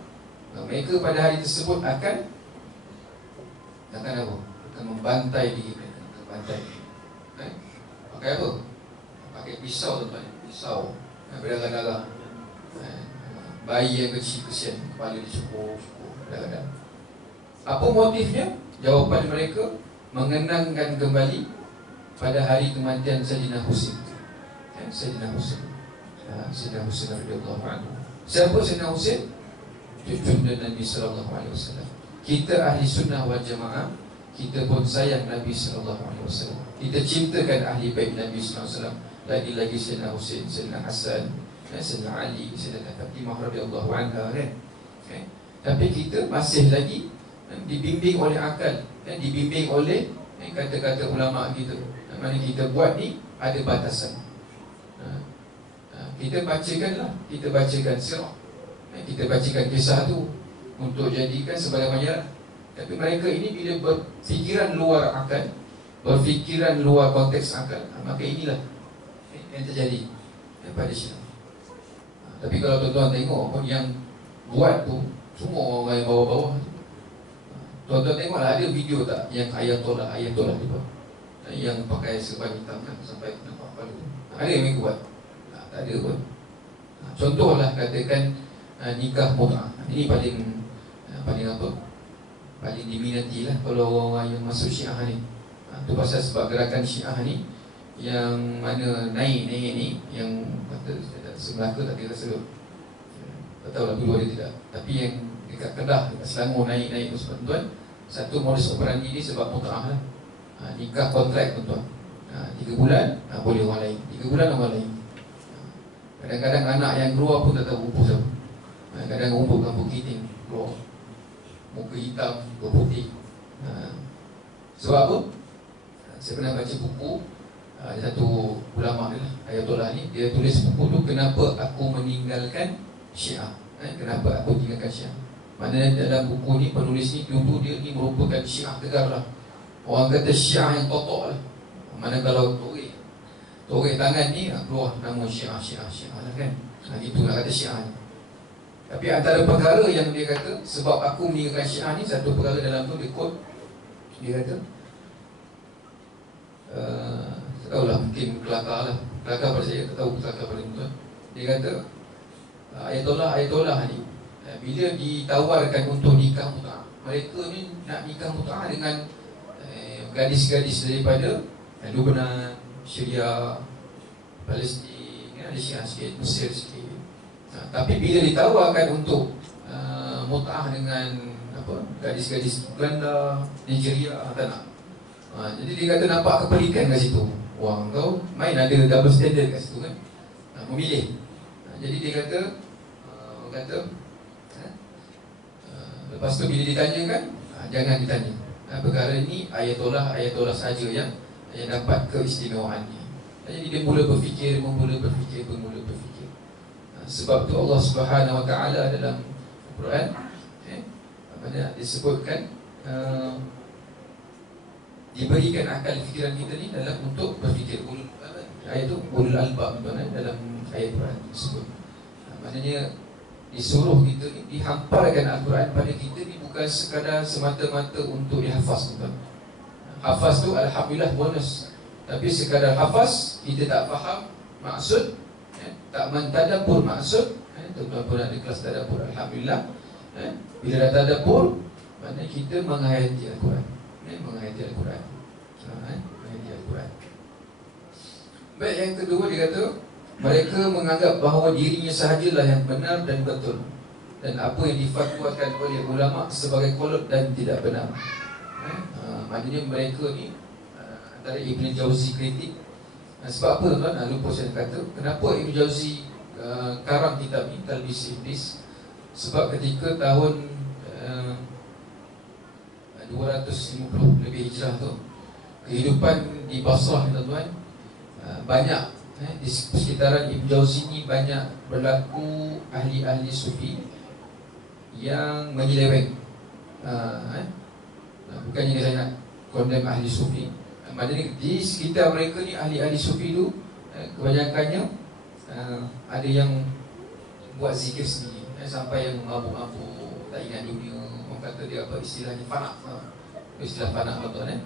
Mereka pada hari tersebut akan apa? Akan membantai diri mereka, bantai. Pakai apa? Pakai pisau, tuan-tuan. Pisau berdarah-darah. Bayi yang kecil kesian, kepala dicukur berdarah-darah. Apa motifnya? Jawapan mereka mengenangkan kembali pada hari kematian Sayyidina Husain. Sayyidina Husain radhiyallahu anhu. Siapa Sayyidina Husain? Junjungan Nabi sallallahu alaihi wasallam. Kita ahli sunnah wal jamaah, kita pun sayang Nabi sallallahu alaihi wasallam. Kita cintakan ahli bait Nabi sallallahu alaihi wasallam. Lagi-lagi Sayyidina Husain, Sayyidina Hasan, Sayyidina Ali, Sayyidina Fatimah radhiyallahu anha kan. Tapi kita masih lagi dibimbing oleh akal, dibimbing oleh kata-kata ulama kita. Mana kita buat ni ada batasan. Kita bacakan sirah, kita bacakan kisah tu untuk jadikan sebagai pengajaran. Tapi mereka ini bila berfikiran luar akal, berfikiran luar konteks akal, maka inilah yang terjadi pada Syiah. Tapi kalau tuan-tuan tengok pun yang buat tu semua orang yang bawah-bawah. Tuan-tuan tengoklah ada video tak yang ayatollah tu, yang pakai serban hitam kan sampai nampak kepala. Ada yang buat? Tak ada pun. Contohlah katakan nikah mut'ah. Ini paling apa? Paling diminati lah kalau orang-orang yang masuk Syiah ni. Itu pasal sebab gerakan Syiah ni yang mana naik ni, yang kata sebelah ke tak kira rasa. Tak tahulah dulu ada tidak. Tapi yang dekat Kedah, dekat Selangor naik tu sebab tuan, satu modus operandi ni sebab mut'ah lah. Nikah kontrak tuan. 3 bulan boleh orang lain, 3 bulan orang lain. Kadang-kadang anak yang keluar pun tak tahu rumput siapa. Kadang-kadang rumput kampung Kiting keluar, muka hitam, muka putih. Sebab apa? Saya pernah baca buku, ada satu ulama ni lah, Ayatollah ni, dia tulis buku tu, Kenapa Aku Meninggalkan Syiah. Kenapa aku tinggalkan Syiah. Mana dalam buku ni, penulis ni dulu dia ni merupakan Syiah tegar lah. Orang kata Syiah yang totok lah. Mana kalau torek tangan ni keluar nama Syiah lah kan. Itu nak kata Syiah ni. Tapi antara perkara yang dia kata, sebab aku meninggalkan Syiah ni, satu perkara dalam tu dia quote, dia kata tak tahulah, mungkin kelakar lah. Kelakar pada saya, tak tahu kelakar pada tuan. Dia kata Ayatollah ni bila ditawarkan untuk nikah mut'ah, mereka ni nak nikah mut'ah dengan gadis-gadis daripada Lebanon, Syria, Palestin, ada Syiah sikit, Mesir sikit. Tapi bila ditawarkan untuk mut'ah dengan gadis-gadis Uganda, Nigeria, tak nak. Jadi dia kata nampak kepelikan kat situ. Wang kau main ada double standard kat situ kan. Memilih. Jadi dia kata lepas tu bila ditanyakan, jangan ditanya. Perkara ni ayatollah saja yang dapat keistimewaannya. Jadi dia mula berfikir. Sebab tu Allah Subhanahu Wa Taala dalam Al-Quran mana disebutkan diberikan akal fikiran kita ni dalam untuk berfikir. Ayat tu ulul albab dalam ayat Quran tersebut. Maknanya disuruh kita ni, dihamparkan Al-Quran pada kita ni bukan sekadar semata-mata untuk dihafaz. Hafaz tu alhamdulillah bonus. Tapi sekadar hafaz, kita tak faham maksud, tak mentadabbur maksud. Tuan-tuan pun ada kelas tadabbur, alhamdulillah. Bila dah tadabbur, maknanya kita menghayati Al-Quran. Menghayati Al-Quran. Menghayati Al-Quran. Baik, yang kedua dia kata, mereka menganggap bahawa dirinya sahajalah yang benar dan betul, dan apa yang difatwakan oleh ulama sebagai kolot dan tidak benar. Maknanya mereka ni antara Ibn Jauzi kritik. Sebab apa tuan-tuan? Lupa saya kata, kenapa Ibn Jauzi karang kitab ni, Talbis Iblis. Sebab ketika tahun 250 lebih hijrah tu, kehidupan di Basrah ni tuan-tuan, banyak di sekitaran Ibn Jauzi ni banyak berlaku ahli-ahli sufi yang menyeleweng. Bukannya saya nak condemn ahli sufi. Maknanya di sekitar mereka ni ahli-ahli sufi tu kebanyakannya ada yang buat zikir sendiri, sampai yang mabuk-mabuk, tak ingat dunia. Orang kata dia apa istilahnya, fanak. Istilah fanak tuan-tuan.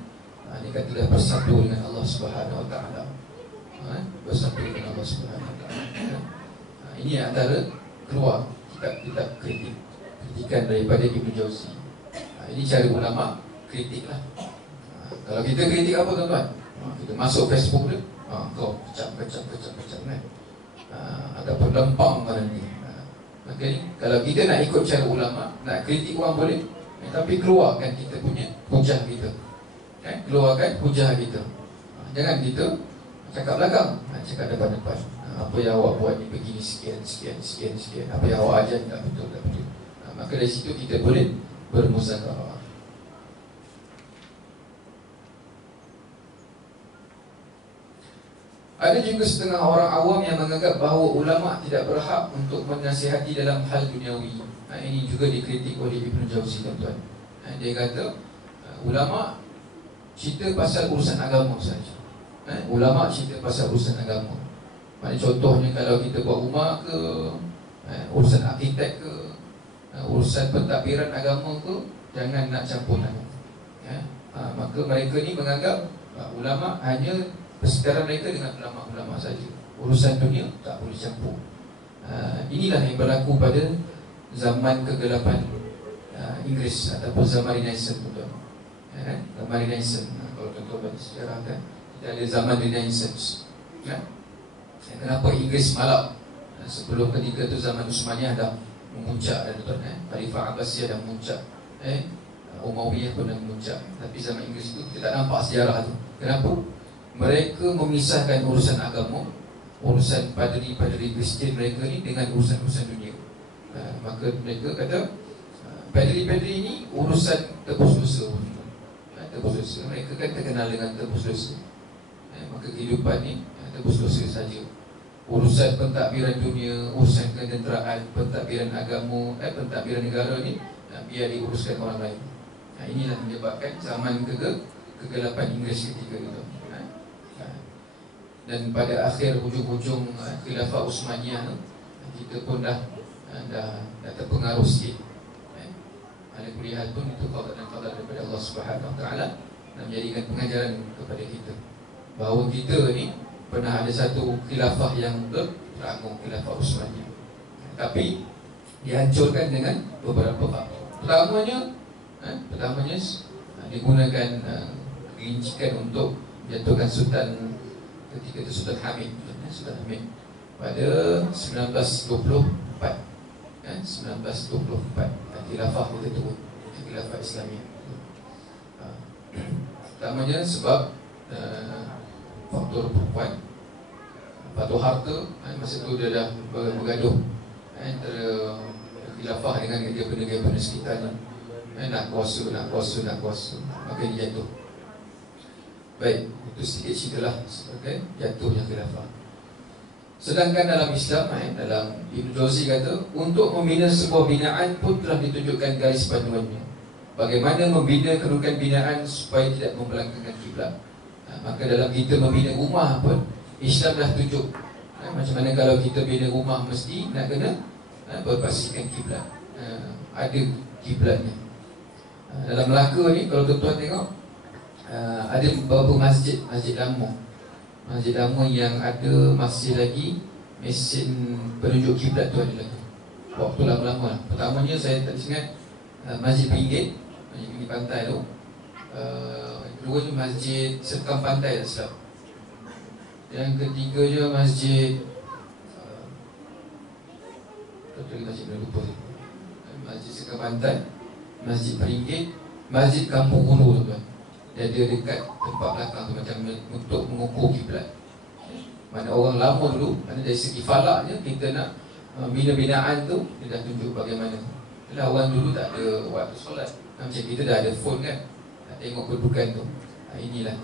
Dia kata dia bersatu dengan Allah Subhanahu Wa Taala. Bersatu dengan Allah Subhanahu Wa Taala. Ini antara keluar kitab kritikan daripada Ibn Jauzi. Ini cara ulama kritik lah. Kalau kita kritik apa tuan-tuan? Kita masuk Facebook dia, kau kecap kan. Ataupun lempang pada ni. Maka ni, kalau kita nak ikut cara ulama, nak kritik orang boleh, tapi keluarkan kita punya hujah kita. Keluarkan hujah kita. Jangan kita cakap belakang, cakap depan-depan. Apa yang awak buat ni begini sekian. Apa yang awak ajar ni tak betul. Maka dari situ kita boleh bermusyawarah. Ada juga setengah orang awam yang menganggap bahawa ulama tidak berhak untuk menasihati dalam hal duniawi. Ini juga dikritik oleh Ibn Jauzi, tuan-tuan. Dia kata ulama cerita pasal urusan agama saja. Ulama cerita pasal urusan agama. Contohnya kalau kita buat rumah ke, urusan arkitek ke, urusan pentadbiran agama ke, jangan nak campur tangan. Maka mereka ni menganggap ulama hanya persekitaran mereka dengan ulama-ulama saja. Urusan dunia tak boleh campur. Inilah yang berlaku pada zaman kegelapan Inggeris ataupun zaman Renaissance, betul. Zaman Renaissance, kalau tuan-tuan baca sejarah kan, kita ada zaman Renaissance. Kenapa Inggeris malap? Sebelum ketika tu zaman Uthmaniyah dah memuncak, tuan, Khalifah Abbasiyah dah memuncak, Umayyah pun dah memuncak. Tapi zaman Inggeris tu kita tak nampak sejarah tu. Kenapa? Mereka memisahkan urusan agama, urusan padri-padri Kristian mereka ni dengan urusan-urusan dunia. Maka mereka kata padri-padri ini urusan tebus dosa. Tebus dosa, mereka kan terkenal dengan tebus dosa. Maka kehidupan ni tebus dosa saja. Urusan pentadbiran dunia, urusan ketenteraan, pentadbiran agama, pentadbiran negara ni biar diuruskan orang lain. Inilah menyebabkan zaman kegelapan Inggeris ketika itu. Dan pada akhir hujung-hujung khilafah Uthmaniyah, kita pun dah terpengaruh sikit. Ada kuliah pun itu qada dan qadar daripada Allah Subhanahu Wa Taala, dan menjadikan pengajaran kepada kita bahawa kita ni pernah ada satu khilafah yang beragung, khilafah Uthmaniyah, tapi dihancurkan dengan beberapa faktor. Pertamanya digunakan gelincikan untuk menjatuhkan sultan ketika itu, Sultan Hamid. Sultan Hamid pada 1924, 1924 khilafah kita turun, khilafah Islamiyah. Pertamanya sebab faktor perempuan, faktor harta. Masa tu dia dah bergaduh antara khilafah dengan gabungan sekitarnya. Nak kuasa, maka dia jatuh. Baik, itu sedikit ceritalah sebagai jatuhnya khilafah. Sedangkan dalam Islam, dalam Ibn Jauzi kata, untuk membina sebuah binaan pun telah ditunjukkan garis panduannya. Bagaimana membina kedudukan binaan supaya tidak membelangkangkan kiblat. Maka dalam kita membina rumah pun, Islam dah tunjuk macam mana kalau kita bina rumah mesti nak kena berpastikan kiblat, ada kiblatnya. Dalam Melaka ni, kalau tuan-tuan tengok, ada beberapa masjid lama, masjid lama yang ada masih lagi mesin penunjuk kiblat tu ada lagi. Waktu lama-lama lah. Pertamanya saya tak ingat Masjid Pinggir pantai tu. Kedua tu Masjid Sekam Pantai tak silap. Yang ketiga je Masjid Masjid Sekam Pantai, Masjid Peringgit, Masjid Kampung Hulu tu kan. Dia ada dekat tempat belakang tu macam untuk mengukur kiblat. Mana orang lama dulu, mana dari segi falaknya kita nak bina binaan tu, dia dah tunjuk bagaimana. Yalah, orang dulu tak ada waktu solat. Macam kita dah ada phone kan, nak tengok kedudukan tu. Inilah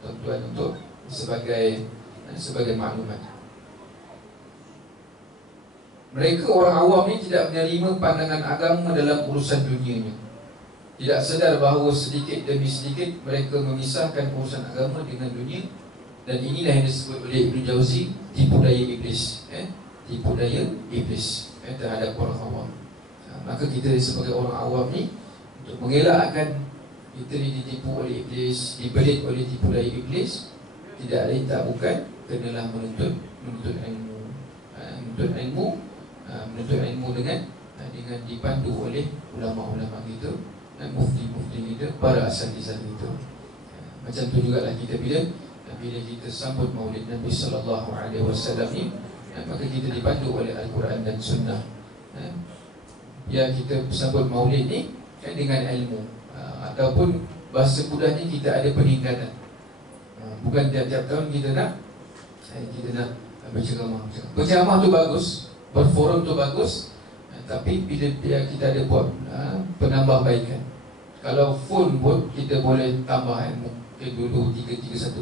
tuan-tuan untuk sebagai maklumat. Mereka orang awam ni tidak menerima pandangan agama dalam urusan dunianya. Tidak sedar bahawa sedikit demi sedikit mereka memisahkan urusan agama dengan dunia. Dan inilah yang disebut oleh Ibn Jauzi tipu daya iblis, tipu daya iblis terhadap orang awam. Maka kita sebagai orang awam ni, untuk mengelakkan kita ni ditipu oleh iblis, dibelit oleh tipu daya iblis, tidak lain tak bukan kenalah menuntut ilmu dengan dipandu oleh ulama-ulama kita dan mufti-mufti kita, para asatizah kita. Macam tu jugalah kita bila kita sambut Maulid Nabi sallallahu alaihi wasallam ni, maka kita dipandu oleh Al-Quran dan Sunnah. Ya, kita sambut Maulid ni dengan ilmu, ataupun bahasa mudahnya kita ada peningkatan. Bukan tiap-tiap tahun kita nak berceramah. Berceramah tu bagus, berforum tu bagus, Tapi bila kita ada buat penambahbaikan, kalau phone pun kita boleh tambah mungkin dulu 3310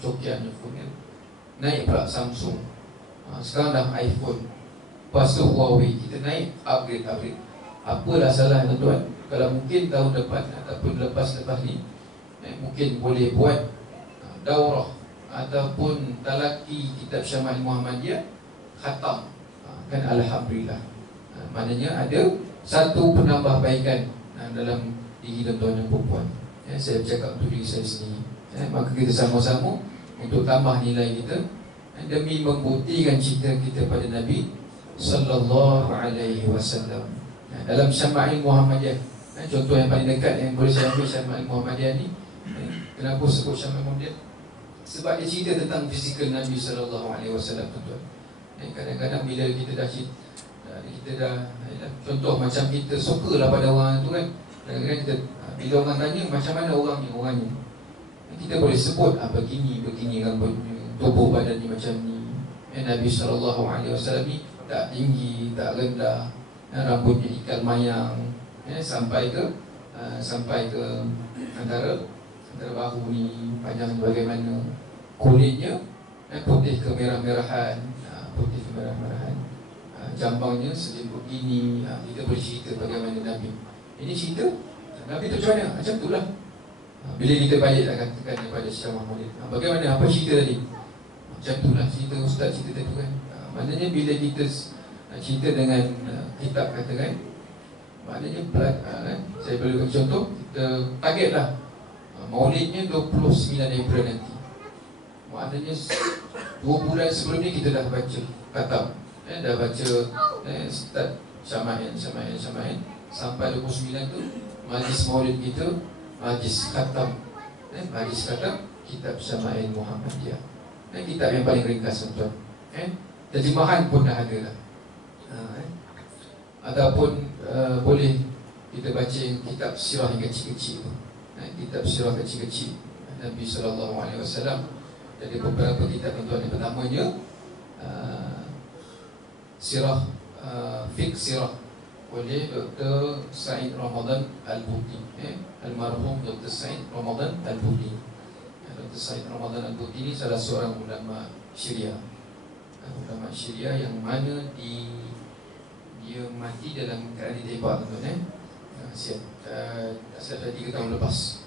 cokiannya phone kan. Naik pula Samsung, sekarang dah iPhone, lepas tu Huawei, kita naik upgrade. Apalah salah tuan-tuan, kalau mungkin tahun depan ataupun lepas ni mungkin boleh buat daurah ataupun talaki kitab Syama'il Muhammadiyah khatam, kan alhamdulillah. Maknanya ada satu penambahbaikan dalam diri tuan-tuan dan puan-puan. Saya bercakap untuk diri saya sendiri. Maka kita sama-sama untuk tambah nilai kita demi membuktikan cinta kita pada Nabi sallallahu alaihi wasallam. Dalam Syama'il Muhammadiyah, contoh yang paling dekat yang boleh saya ambil Syama'il Muhammadiyah ni, kenapa sebut Syama'il Muhammadiyah? Sebab dia cerita tentang fizikal Nabi sallallahu alaihi wasallam, tuan-tuan. Kadang-kadang bila kita dah contoh macam kita sukalah pada orang tu kan, kadang-kadang kita bila orang tanya macam mana orangnya, kita boleh sebut begini rambutnya, tubuh badannya macam ni. Nabi SAW ni tak tinggi, tak rendah, rambutnya ikan mayang, sampai ke antara bahu ni panjang bagaimana, kulitnya putih kemerah-merahan, jambangnya selimut ini. Kita boleh cerita bagaimana Nabi. Ini cerita Nabi tu macam mana? Macam tu lah. Bila kita balik nak katakan daripada Syekh Muhammad, bagaimana, apa cerita tadi? Macam tu lah cerita Ustaz cerita tadi kan. Maknanya bila kita cerita dengan kitab katakan, maknanya saya boleh bagi contoh, kita targetlah maulidnya 29 April nanti. Maknanya 2 bulan sebelum ni kita dah baca khatam, dah baca start Syama'il sampai 29 tu majlis maulid kita, majlis khatam, kitab Syama'il Muhammadiyah. Kitab yang paling ringkas, tuan. Terjemahan pun dah ada lah. Ataupun boleh kita baca kitab sirah yang kecil-kecil tu. Kitab sirah kecil-kecil Nabi SAW. Jadi beberapa kitab, tuan-tuan. Yang pertamanya sirah, fiqh sirah oleh Dr. Said Ramadan Al-Buti, almarhum Dr. Said Ramadan Al-Buti. Dr. Said Ramadan Al-Buti ini salah seorang ulama Syria, yang mana dia mati dalam keadaan ditembak, tuan-tuan. Saya 3 tahun lepas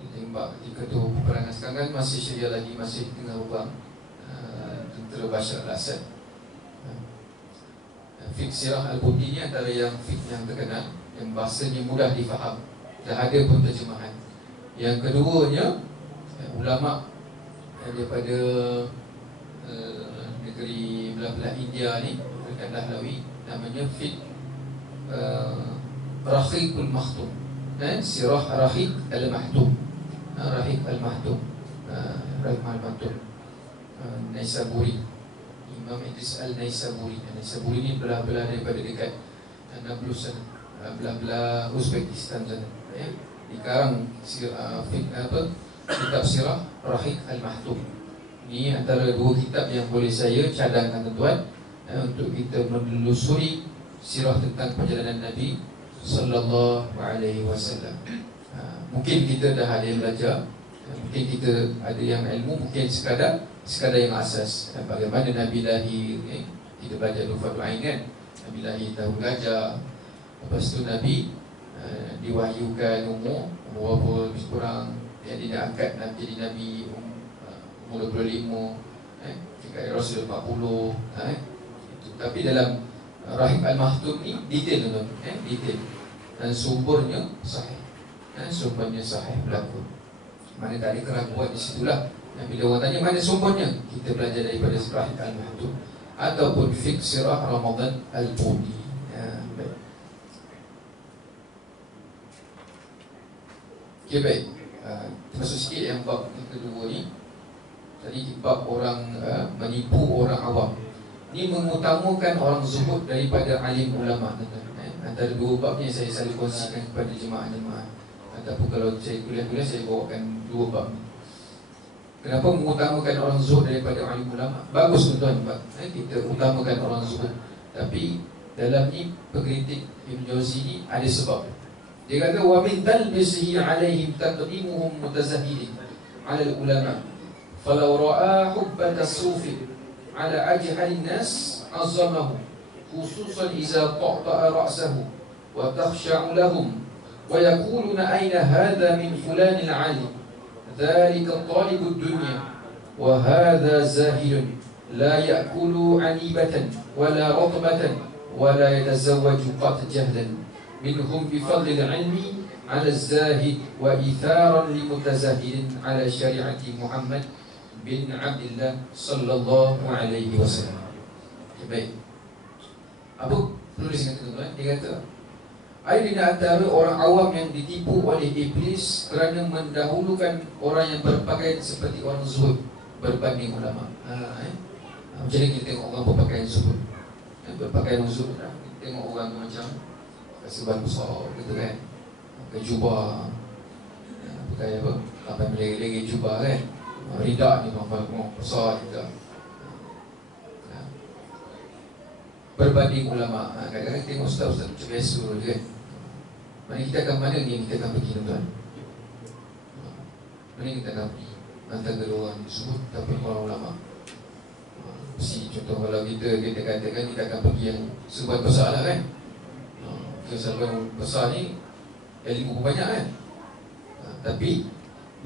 ditembak ketika tu peperangan. Sekarang kan masih Syria lagi, masih tengah berperang tentera Bashar al-Assad. Fiqh Sirah Al-Buti ni antara yang fiqh yang terkenal, yang bahasanya mudah difaham, dah ada pun terjemahan. Yang keduanya, ulama daripada negeri belah-belah India ni, dekat Dahlawi, namanya fiqh Rahiqul Makhtum, Sirah Rahiq Al-Mahtum, Rahiq Al-Mahtum, Rahiq Al-Mahtum, Naisaburi, Imam Idris Al-Naisaburi. Naisaburi ni belah-belah daripada dekat Nablus sana, belah-belah Uzbekistan sana. Di Karang kitab Sirah Rahiq Al-Mahtum. Ini antara 2 kitab yang boleh saya cadangkan, tuan-tuan, untuk kita menelusuri sirah tentang perjalanan Nabi sallallahu alaihi wasallam. Mungkin kita dah ada yang belajar, mungkin kita ada yang ilmu, mungkin sekadar yang asas. Bagaimana Nabi lahir, kita belajar Nufatul Ain kan. Nabi lahir tahun gajah. Lepas tu Nabi diwahyukan umur berapa lebih kurang, dia diangkat jadi Nabi umur 25, dekat Rasul 40. Tapi dalam Rahim Al-Mahtum ni detail, tuan-tuan, detail, dan sumbernya sahih, sumbernya sahih berlaku. Mana tak ada keraguan di situlah. Bila orang tanya mana sumbernya, kita belajar daripada Rahim Al-Mahtum ataupun Fiqh Sirah Ramadan Al-Buti. Baik. Okay, baik. Termasuk sikit yang bab yang kedua ni. Tadi bab orang menipu orang awam. Ini mengutamakan orang zuhud daripada alim ulama, tuan-tuan. Antara 2 bab ni saya selalu kongsikan kepada jemaah-jemaah. Ataupun kalau saya kuliah-kuliah, saya bawakan 2 bab ni. Kenapa mengutamakan orang zuhud daripada alim ulama? Bagus tuan-tuan, kita utamakan orang zuhud. Tapi dalam ni pengkritik Ibn Jauzi ni ada sebab. Dia kata wa min talbisihi alaihim taqdimuhum mutazahhidin ala ulama. Falau ra'a hubbat as-sufi ala ajhal an-nas azamahu khususan idza qata'a ra'sahu wa takhsha'u lahum wa yaquluna ayna hadha min fulan al-'alim ذلك طالب الدنيا وهذا زاهد لا يأكل عنيبة ولا رطبة ولا يتزوج قط جهلا منهم بفضل العلم على الزاهد وإيثارا لمتزاهد على شريعة محمد بن عبد الله صلى الله عليه وسلم. Baik. Apa penulis kata tuan? Dia kata ada di antara orang awam yang ditipu oleh iblis kerana mendahulukan orang yang berpakaian seperti orang zuhud berbanding ulama. Macam mana kita tengok orang berpakaian zuhud, berpakaian zuhud, kita tengok orang macam pakai serban besar gitu kan, pakai jubah, pakai apa, apa melege-lege jubah kan, ridak ni memang besar juga, berbanding ulama. Kadang-kadang tengok ustaz-ustaz macam biasa je kan. Mana kita akan, mana ni kita akan pergi tuan-tuan? Mana kita akan pergi? Antara orang zuhud ataupun orang ulama. Mesti contoh kalau kita katakan kita akan pergi yang serban besar lah kan. Serban besar ni ilmu banyak kan. Tapi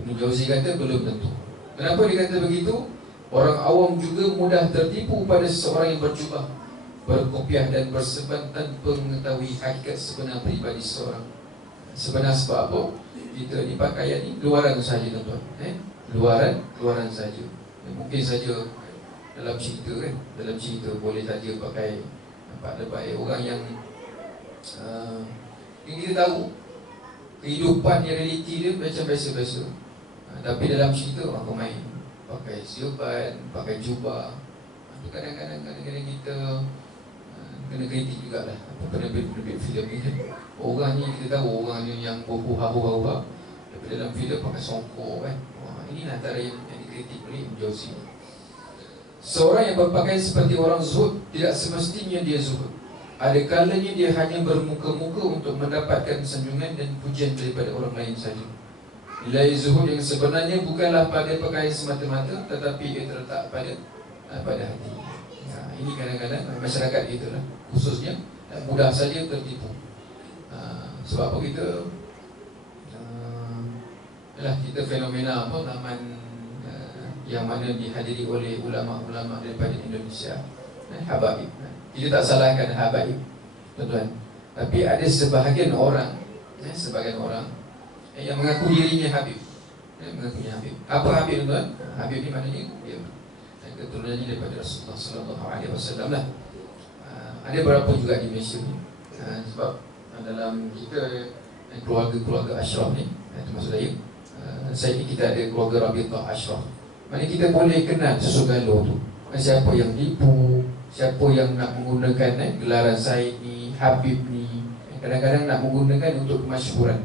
Ibn Jauzi kata belum tentu. Kenapa dia kata begitu? Orang awam juga mudah tertipu pada seseorang yang berjubah, berkopiah dan berserban tanpa mengetahui hakikat sebenar pribadi seseorang. Sebenar sebab apa? Kita ni pakaian ni luaran saja tuan-tuan, luaran saja. Mungkin saja dalam cerita kan, dalam cerita boleh saja pakai nampak lebay orang yang kita tahu kehidupan yang realiti dia macam biasa-biasa, tapi dalam cerita orang main pakai serban, pakai jubah. Kadang-kadang kita kena kritik jugalah penerbit filem ni kan. Orang ni kita tahu orang ni yang berhuha-huha, tapi dalam filem pakai songkok kan. Ini antara yang dikritik oleh Ibn Jauzi. Seorang yang berpakaian seperti orang zuhud tidak semestinya dia zuhud. Ada kalanya dia hanya bermuka-muka untuk mendapatkan sanjungan dan pujian daripada orang lain saja. Nilai zuhud yang sebenarnya bukanlah pada pakaian semata-mata, tetapi ia terletak pada hati. Ini kadang-kadang masyarakat kita lah, khususnya mudah saja tertipu. Sebab apa kita fenomena apa zaman yang mana dihadiri oleh ulama-ulama daripada Indonesia, habaib. Kita tak salahkan habaib tuan-tuan, tapi ada sebahagian orang yang mengaku dirinya habib, mengakunya habib. Apa habib tuan? Habib ni maknanya dia keturunannya daripada Rasulullah sallallahu alaihi wasallam lah. Ada berapa juga di Malaysia ni. Sebab dalam kita keluarga Ashraf ni, termasuk saya ni, kita ada keluarga Rabitah Ashraf. Mana kita boleh kenal sesugalo tu, siapa yang tipu, siapa yang nak menggunakan gelaran Said ni, Habib ni, kadang-kadang nak menggunakan untuk kemasyhuran.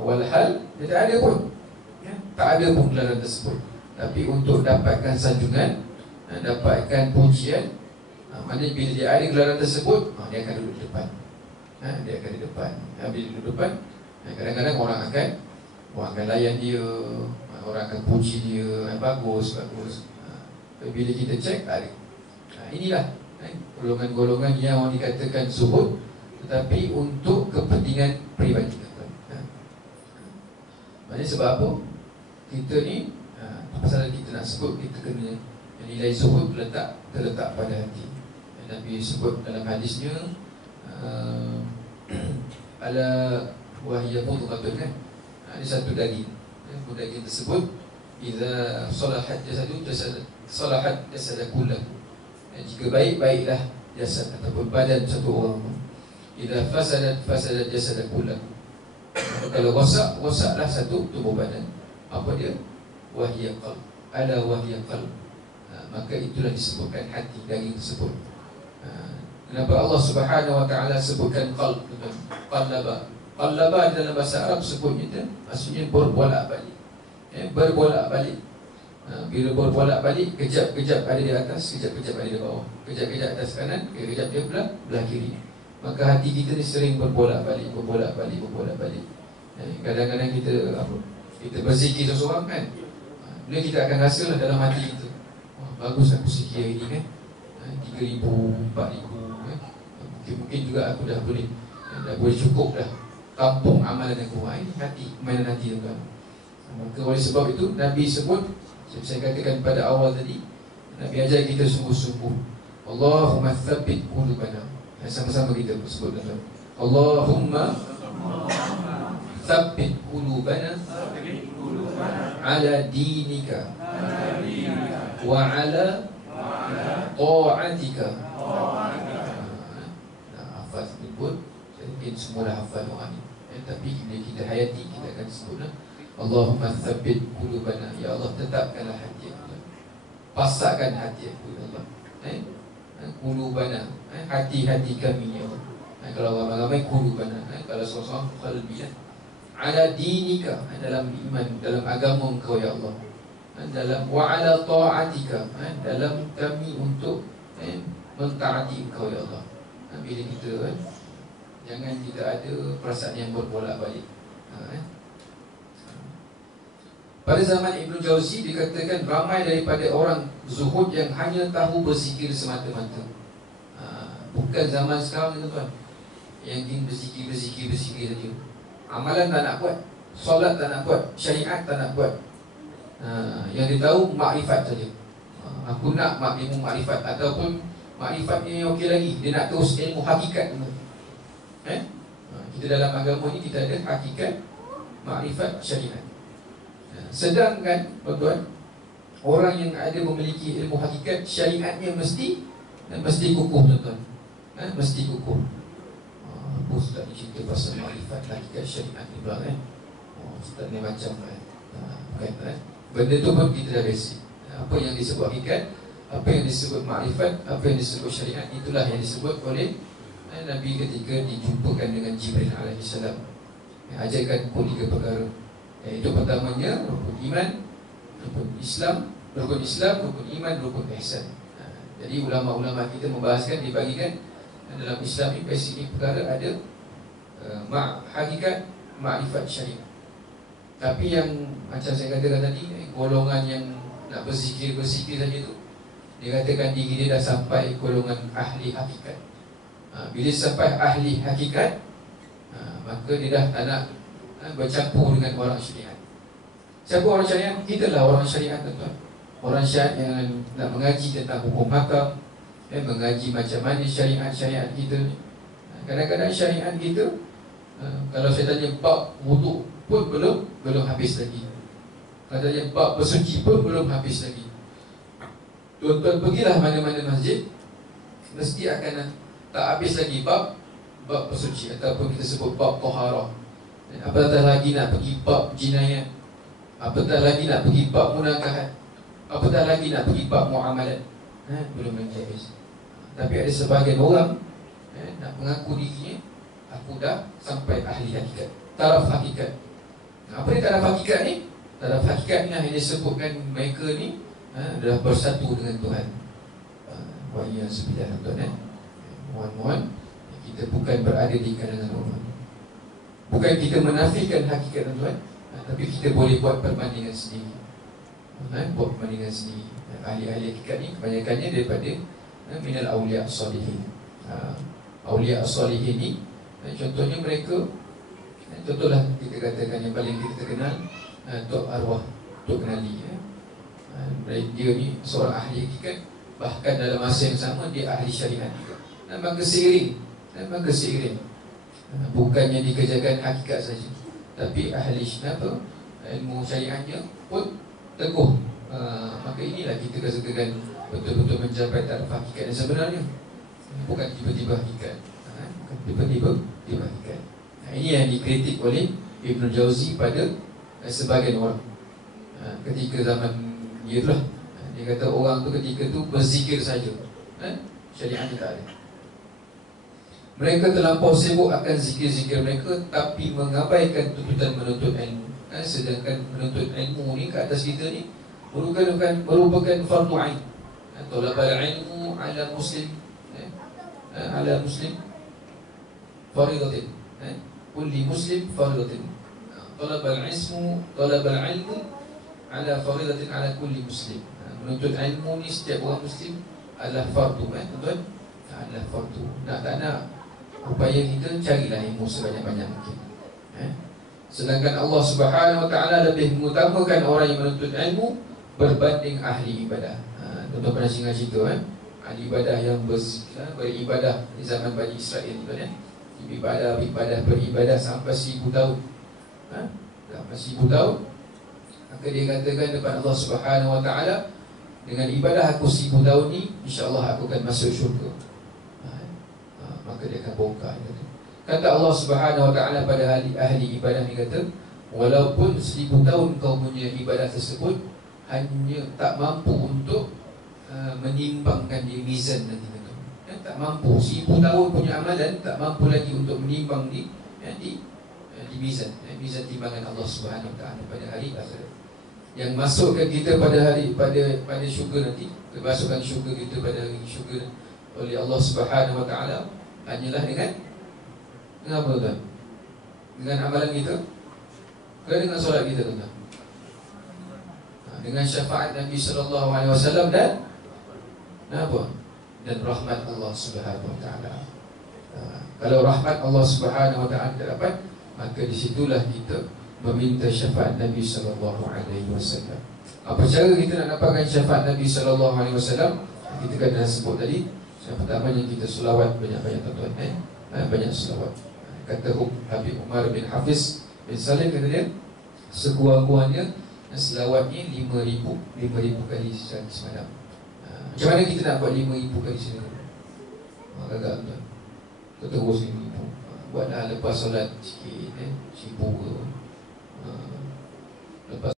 Walhal dia tak ada pun, tak ada pun gelaran tersebut. Tapi untuk dapatkan sanjungan, dapatkan pujian, maknanya bila dia ada gelaran tersebut, dia akan duduk di depan. Dia akan di depan. Bila duduk depan, kadang-kadang orang akan layan dia, orang akan puji dia, bagus. Bila kita cek, tak ada. Inilah golongan-golongan yang orang dikatakan zuhud, tetapi untuk kepentingan peribadi. Maknanya sebab apa? Kita ni, pasal kita nak sebut, kita kena nilai zuhud terletak pada hati. Nabi sebut dalam hadisnya, ala wahiyya mudghatun kan, ada satu daging. Daging tersebut idza salahat jasad kullahu. Jika baik-baiklah jasad ataupun badan satu orang. Idza fasadat jasad kullahu. Kalau rosaklah satu tubuh badan. Apa dia? Wahiyya qalb. Ala wahiyya qalb. Maka itulah disebutkan hati, daging tersebut. Kenapa Allah Subhanahu wa taala sebutkan qalb? Qallaba dalam bahasa Arab sebutnya maksudnya berbolak-balik. berbolak-balik. Bila berbolak-balik, kejap-kejap ada di atas, kejap-kejap ada di bawah, kejap-kejap atas kanan, kejap dia belah kiri. Maka hati kita ni sering berbolak-balik. Kadang-kadang kita berzikir seseorang kan, bila kita akan rasalah dalam hati kita, wah, bagus aku zikir hari ni kan, 3,000, 4,000 kan? Mungkin juga aku dah boleh cukup dah kampung amalan aku. Ini hati, mainan hati tuan. Maka oleh sebab itu Nabi sebut, saya katakan pada awal tadi, Nabi ajar kita sungguh-sungguh, Allahumma thabbit qulubana. Sama-sama kita sebut tuan. Allahumma thabbit qulubana ala dinika wa ala ta'atika. Hafaz sebut, mungkin semua dah hafal doa ni, tapi bila kita hayati, kita akan sebutlah Allahumma thabbit qulubana. Ya Allah, tetapkanlah hati aku, pasakkan hati aku, ya Allah. Qulubana, hati-hati kami, ya Allah. Kalau ramai-ramai qulubana, kalau seorang qalbi, ala dinika, dalam iman, dalam agama engkau, ya Allah. Dalam wa ala ta'atika, dalam kami untuk mentaati engkau, ya Allah. Bila kita jangan kita ada perasaan yang berbolak-balik. Pada zaman Ibn Jauzi dikatakan ramai daripada orang zuhud yang hanya tahu berzikir semata-mata. Bukan zaman sekarang ni tuan, yang ingin berzikir saja. Amalan tak nak buat, solat tak nak buat, syariat tak nak buat. Yang dia tahu makrifat saja. Aku nak ilmu makrifat, ataupun makrifat ni okey lagi, dia nak terus ilmu hakikat. Kita dalam agama ni kita ada hakikat, makrifat, syariat. Sedangkan tuan, orang yang ada memiliki ilmu hakikat, syariatnya mesti kukuh tuan. Mesti kukuh. Apa Ustaz ni cerita pasal makrifat, hakikat, syariat ni pula Ustaz ni macam bukan benda tu pun kita dah basic. Apa yang disebut hakikat, apa yang disebut makrifat, apa yang disebut syariat, itulah yang disebut oleh Nabi ketika dijumpakan dengan Jibril AS. Ajarkan pun 3 perkara, iaitu pertamanya rukun iman, rukun Islam, rukun iman, rukun ihsan. Jadi ulama-ulama kita membahaskan, dibagikan dalam Islam ni basic perkara ada hakikat, makrifat, syariat. Tapi yang macam saya katakan tadi, golongan yang nak berzikir saja tu, dia katakan diri dia dah sampai golongan ahli hakikat. Bila sampai ahli hakikat, maka dia dah tak nak bercampur dengan orang syariat. Siapa orang syariat? Kita lah orang syariat tuan. Orang syariat yang nak mengaji tentang hukum hakam, mengaji macam mana syariat kita. Kadang-kadang syariat kita, kalau saya tanya bab wuduk pun belum habis lagi. Kalau tanya bab bersuci pun belum habis lagi. Tuan-tuan pergilah mana-mana masjid, mesti akan tak habis lagi bab bersuci, ataupun kita sebut bab taharah. Apatah lagi nak pergi bab jinayat, apatah lagi nak pergi bab munakahat, apatah lagi nak pergi bab muamalat. Belum lagi habis. Tapi ada sebahagian orang nak mengaku dirinya, aku dah sampai ahli hakikat, taraf hakikat. Apa ni taraf hakikat ni? Taraf hakikat ni yang disebutkan mereka ni adalah bersatu dengan Tuhan. Wa ya subhanahu tuan. Mohon kita bukan berada di kalangan orang. Bukan kita menafikan hakikat tuan, tapi kita boleh buat perbandingan sendiri. Buat perbandingan sendiri. Ahli-ahli hakikat ni kebanyakannya daripada minal awliya as-salihin. Awliya as-salihin ni, contohnya mereka, contohlah kita katakan yang paling kita kenal, Tok Arwah, Tok Kenali. Dia ni seorang ahli hakikat, bahkan dalam masa yang sama dia ahli syariat juga. Maka seiring, bukannya dikerjakan hakikat saja, tapi ahli ilmu syariatnya pun teguh. Maka inilah kita katakan betul-betul mencapai taraf hakikat yang sebenarnya, bukan tiba-tiba hakikat, bukan tiba-tiba hakikat. Ini yang dikritik oleh Ibn Jauzi pada sebahagian orang ketika zaman dia tu lah. Dia kata orang tu ketika tu berzikir saja, syariat ni tak ada. Mereka terlampau sibuk akan zikir-zikir mereka, tapi mengabaikan tuntutan menuntut ilmu. Sedangkan menuntut ilmu ni kat atas kita ni merupakan fardu ain. Talabal ilmu ala muslim, ala muslim faridatin, kulli muslim faridatin. Talabal ilmu ala faridatin ala kulli muslim. Menuntut ilmu ni setiap orang muslim adalah fardu, tuan-tuan, adalah fardu. Nak tak nak, upaya kita carilah ilmu sebanyak-banyak mungkin. Sedangkan Allah Subhanahu Wa Taala lebih mengutamakan orang yang menuntut ilmu berbanding ahli ibadah. Tuan-tuan pernah dengar cerita ahli ibadah yang beribadah di zaman Bani Israel, beribadah sampai 1000 tahun. Sampai 1000 tahun. Maka dia katakan depan Allah Subhanahu Wa Taala, dengan ibadah aku 1000 tahun ni, insya-Allah aku akan masuk syurga. Maka dia akan bongkar. Kata Allah Subhanahu Wa Taala pada ahli ibadah ni, kata, walaupun 1000 tahun kau punya ibadah tersebut hanya tak mampu untuk menimbangkan di mizan nanti, tak mampu. 1000 tahun punya amalan tak mampu lagi untuk menimbang di mizan, mizan timbangan Allah Subhanahu Wa Taala pada hari akhirat. Yang masukkan kita pada syurga nanti, masukkan syurga kita pada hari syurga oleh Allah Subhanahu Wa Taala hanyalah dengan apa, tuan? Dengan amalan kita, ke dengan solat kita, tuan? Dengan syafaat Nabi sallallahu alaihi wasallam dan apa? Dan rahmat Allah Subhanahu Wa Taala. Kalau rahmat Allah Subhanahu Wa Taala tak dapat, maka disitulah kita meminta syafaat Nabi sallallahu alaihi wasallam. Apa cara kita nak dapatkan syafaat Nabi sallallahu alaihi wasallam? Kita kan dah sebut tadi. Yang pertamanya kita selawat banyak-banyak, tuan-tuan, banyak selawat. Kata Habib Umar bin Hafiz bin Salim, kata dia, sekurang-kurangnya selawatnya 5,000 kali semalam. Macam mana kita nak buat 5,000 kali semalam? Agak tuan, kita terus 5,000. Buatlah lepas solat sikit, sibuk tu. Lepas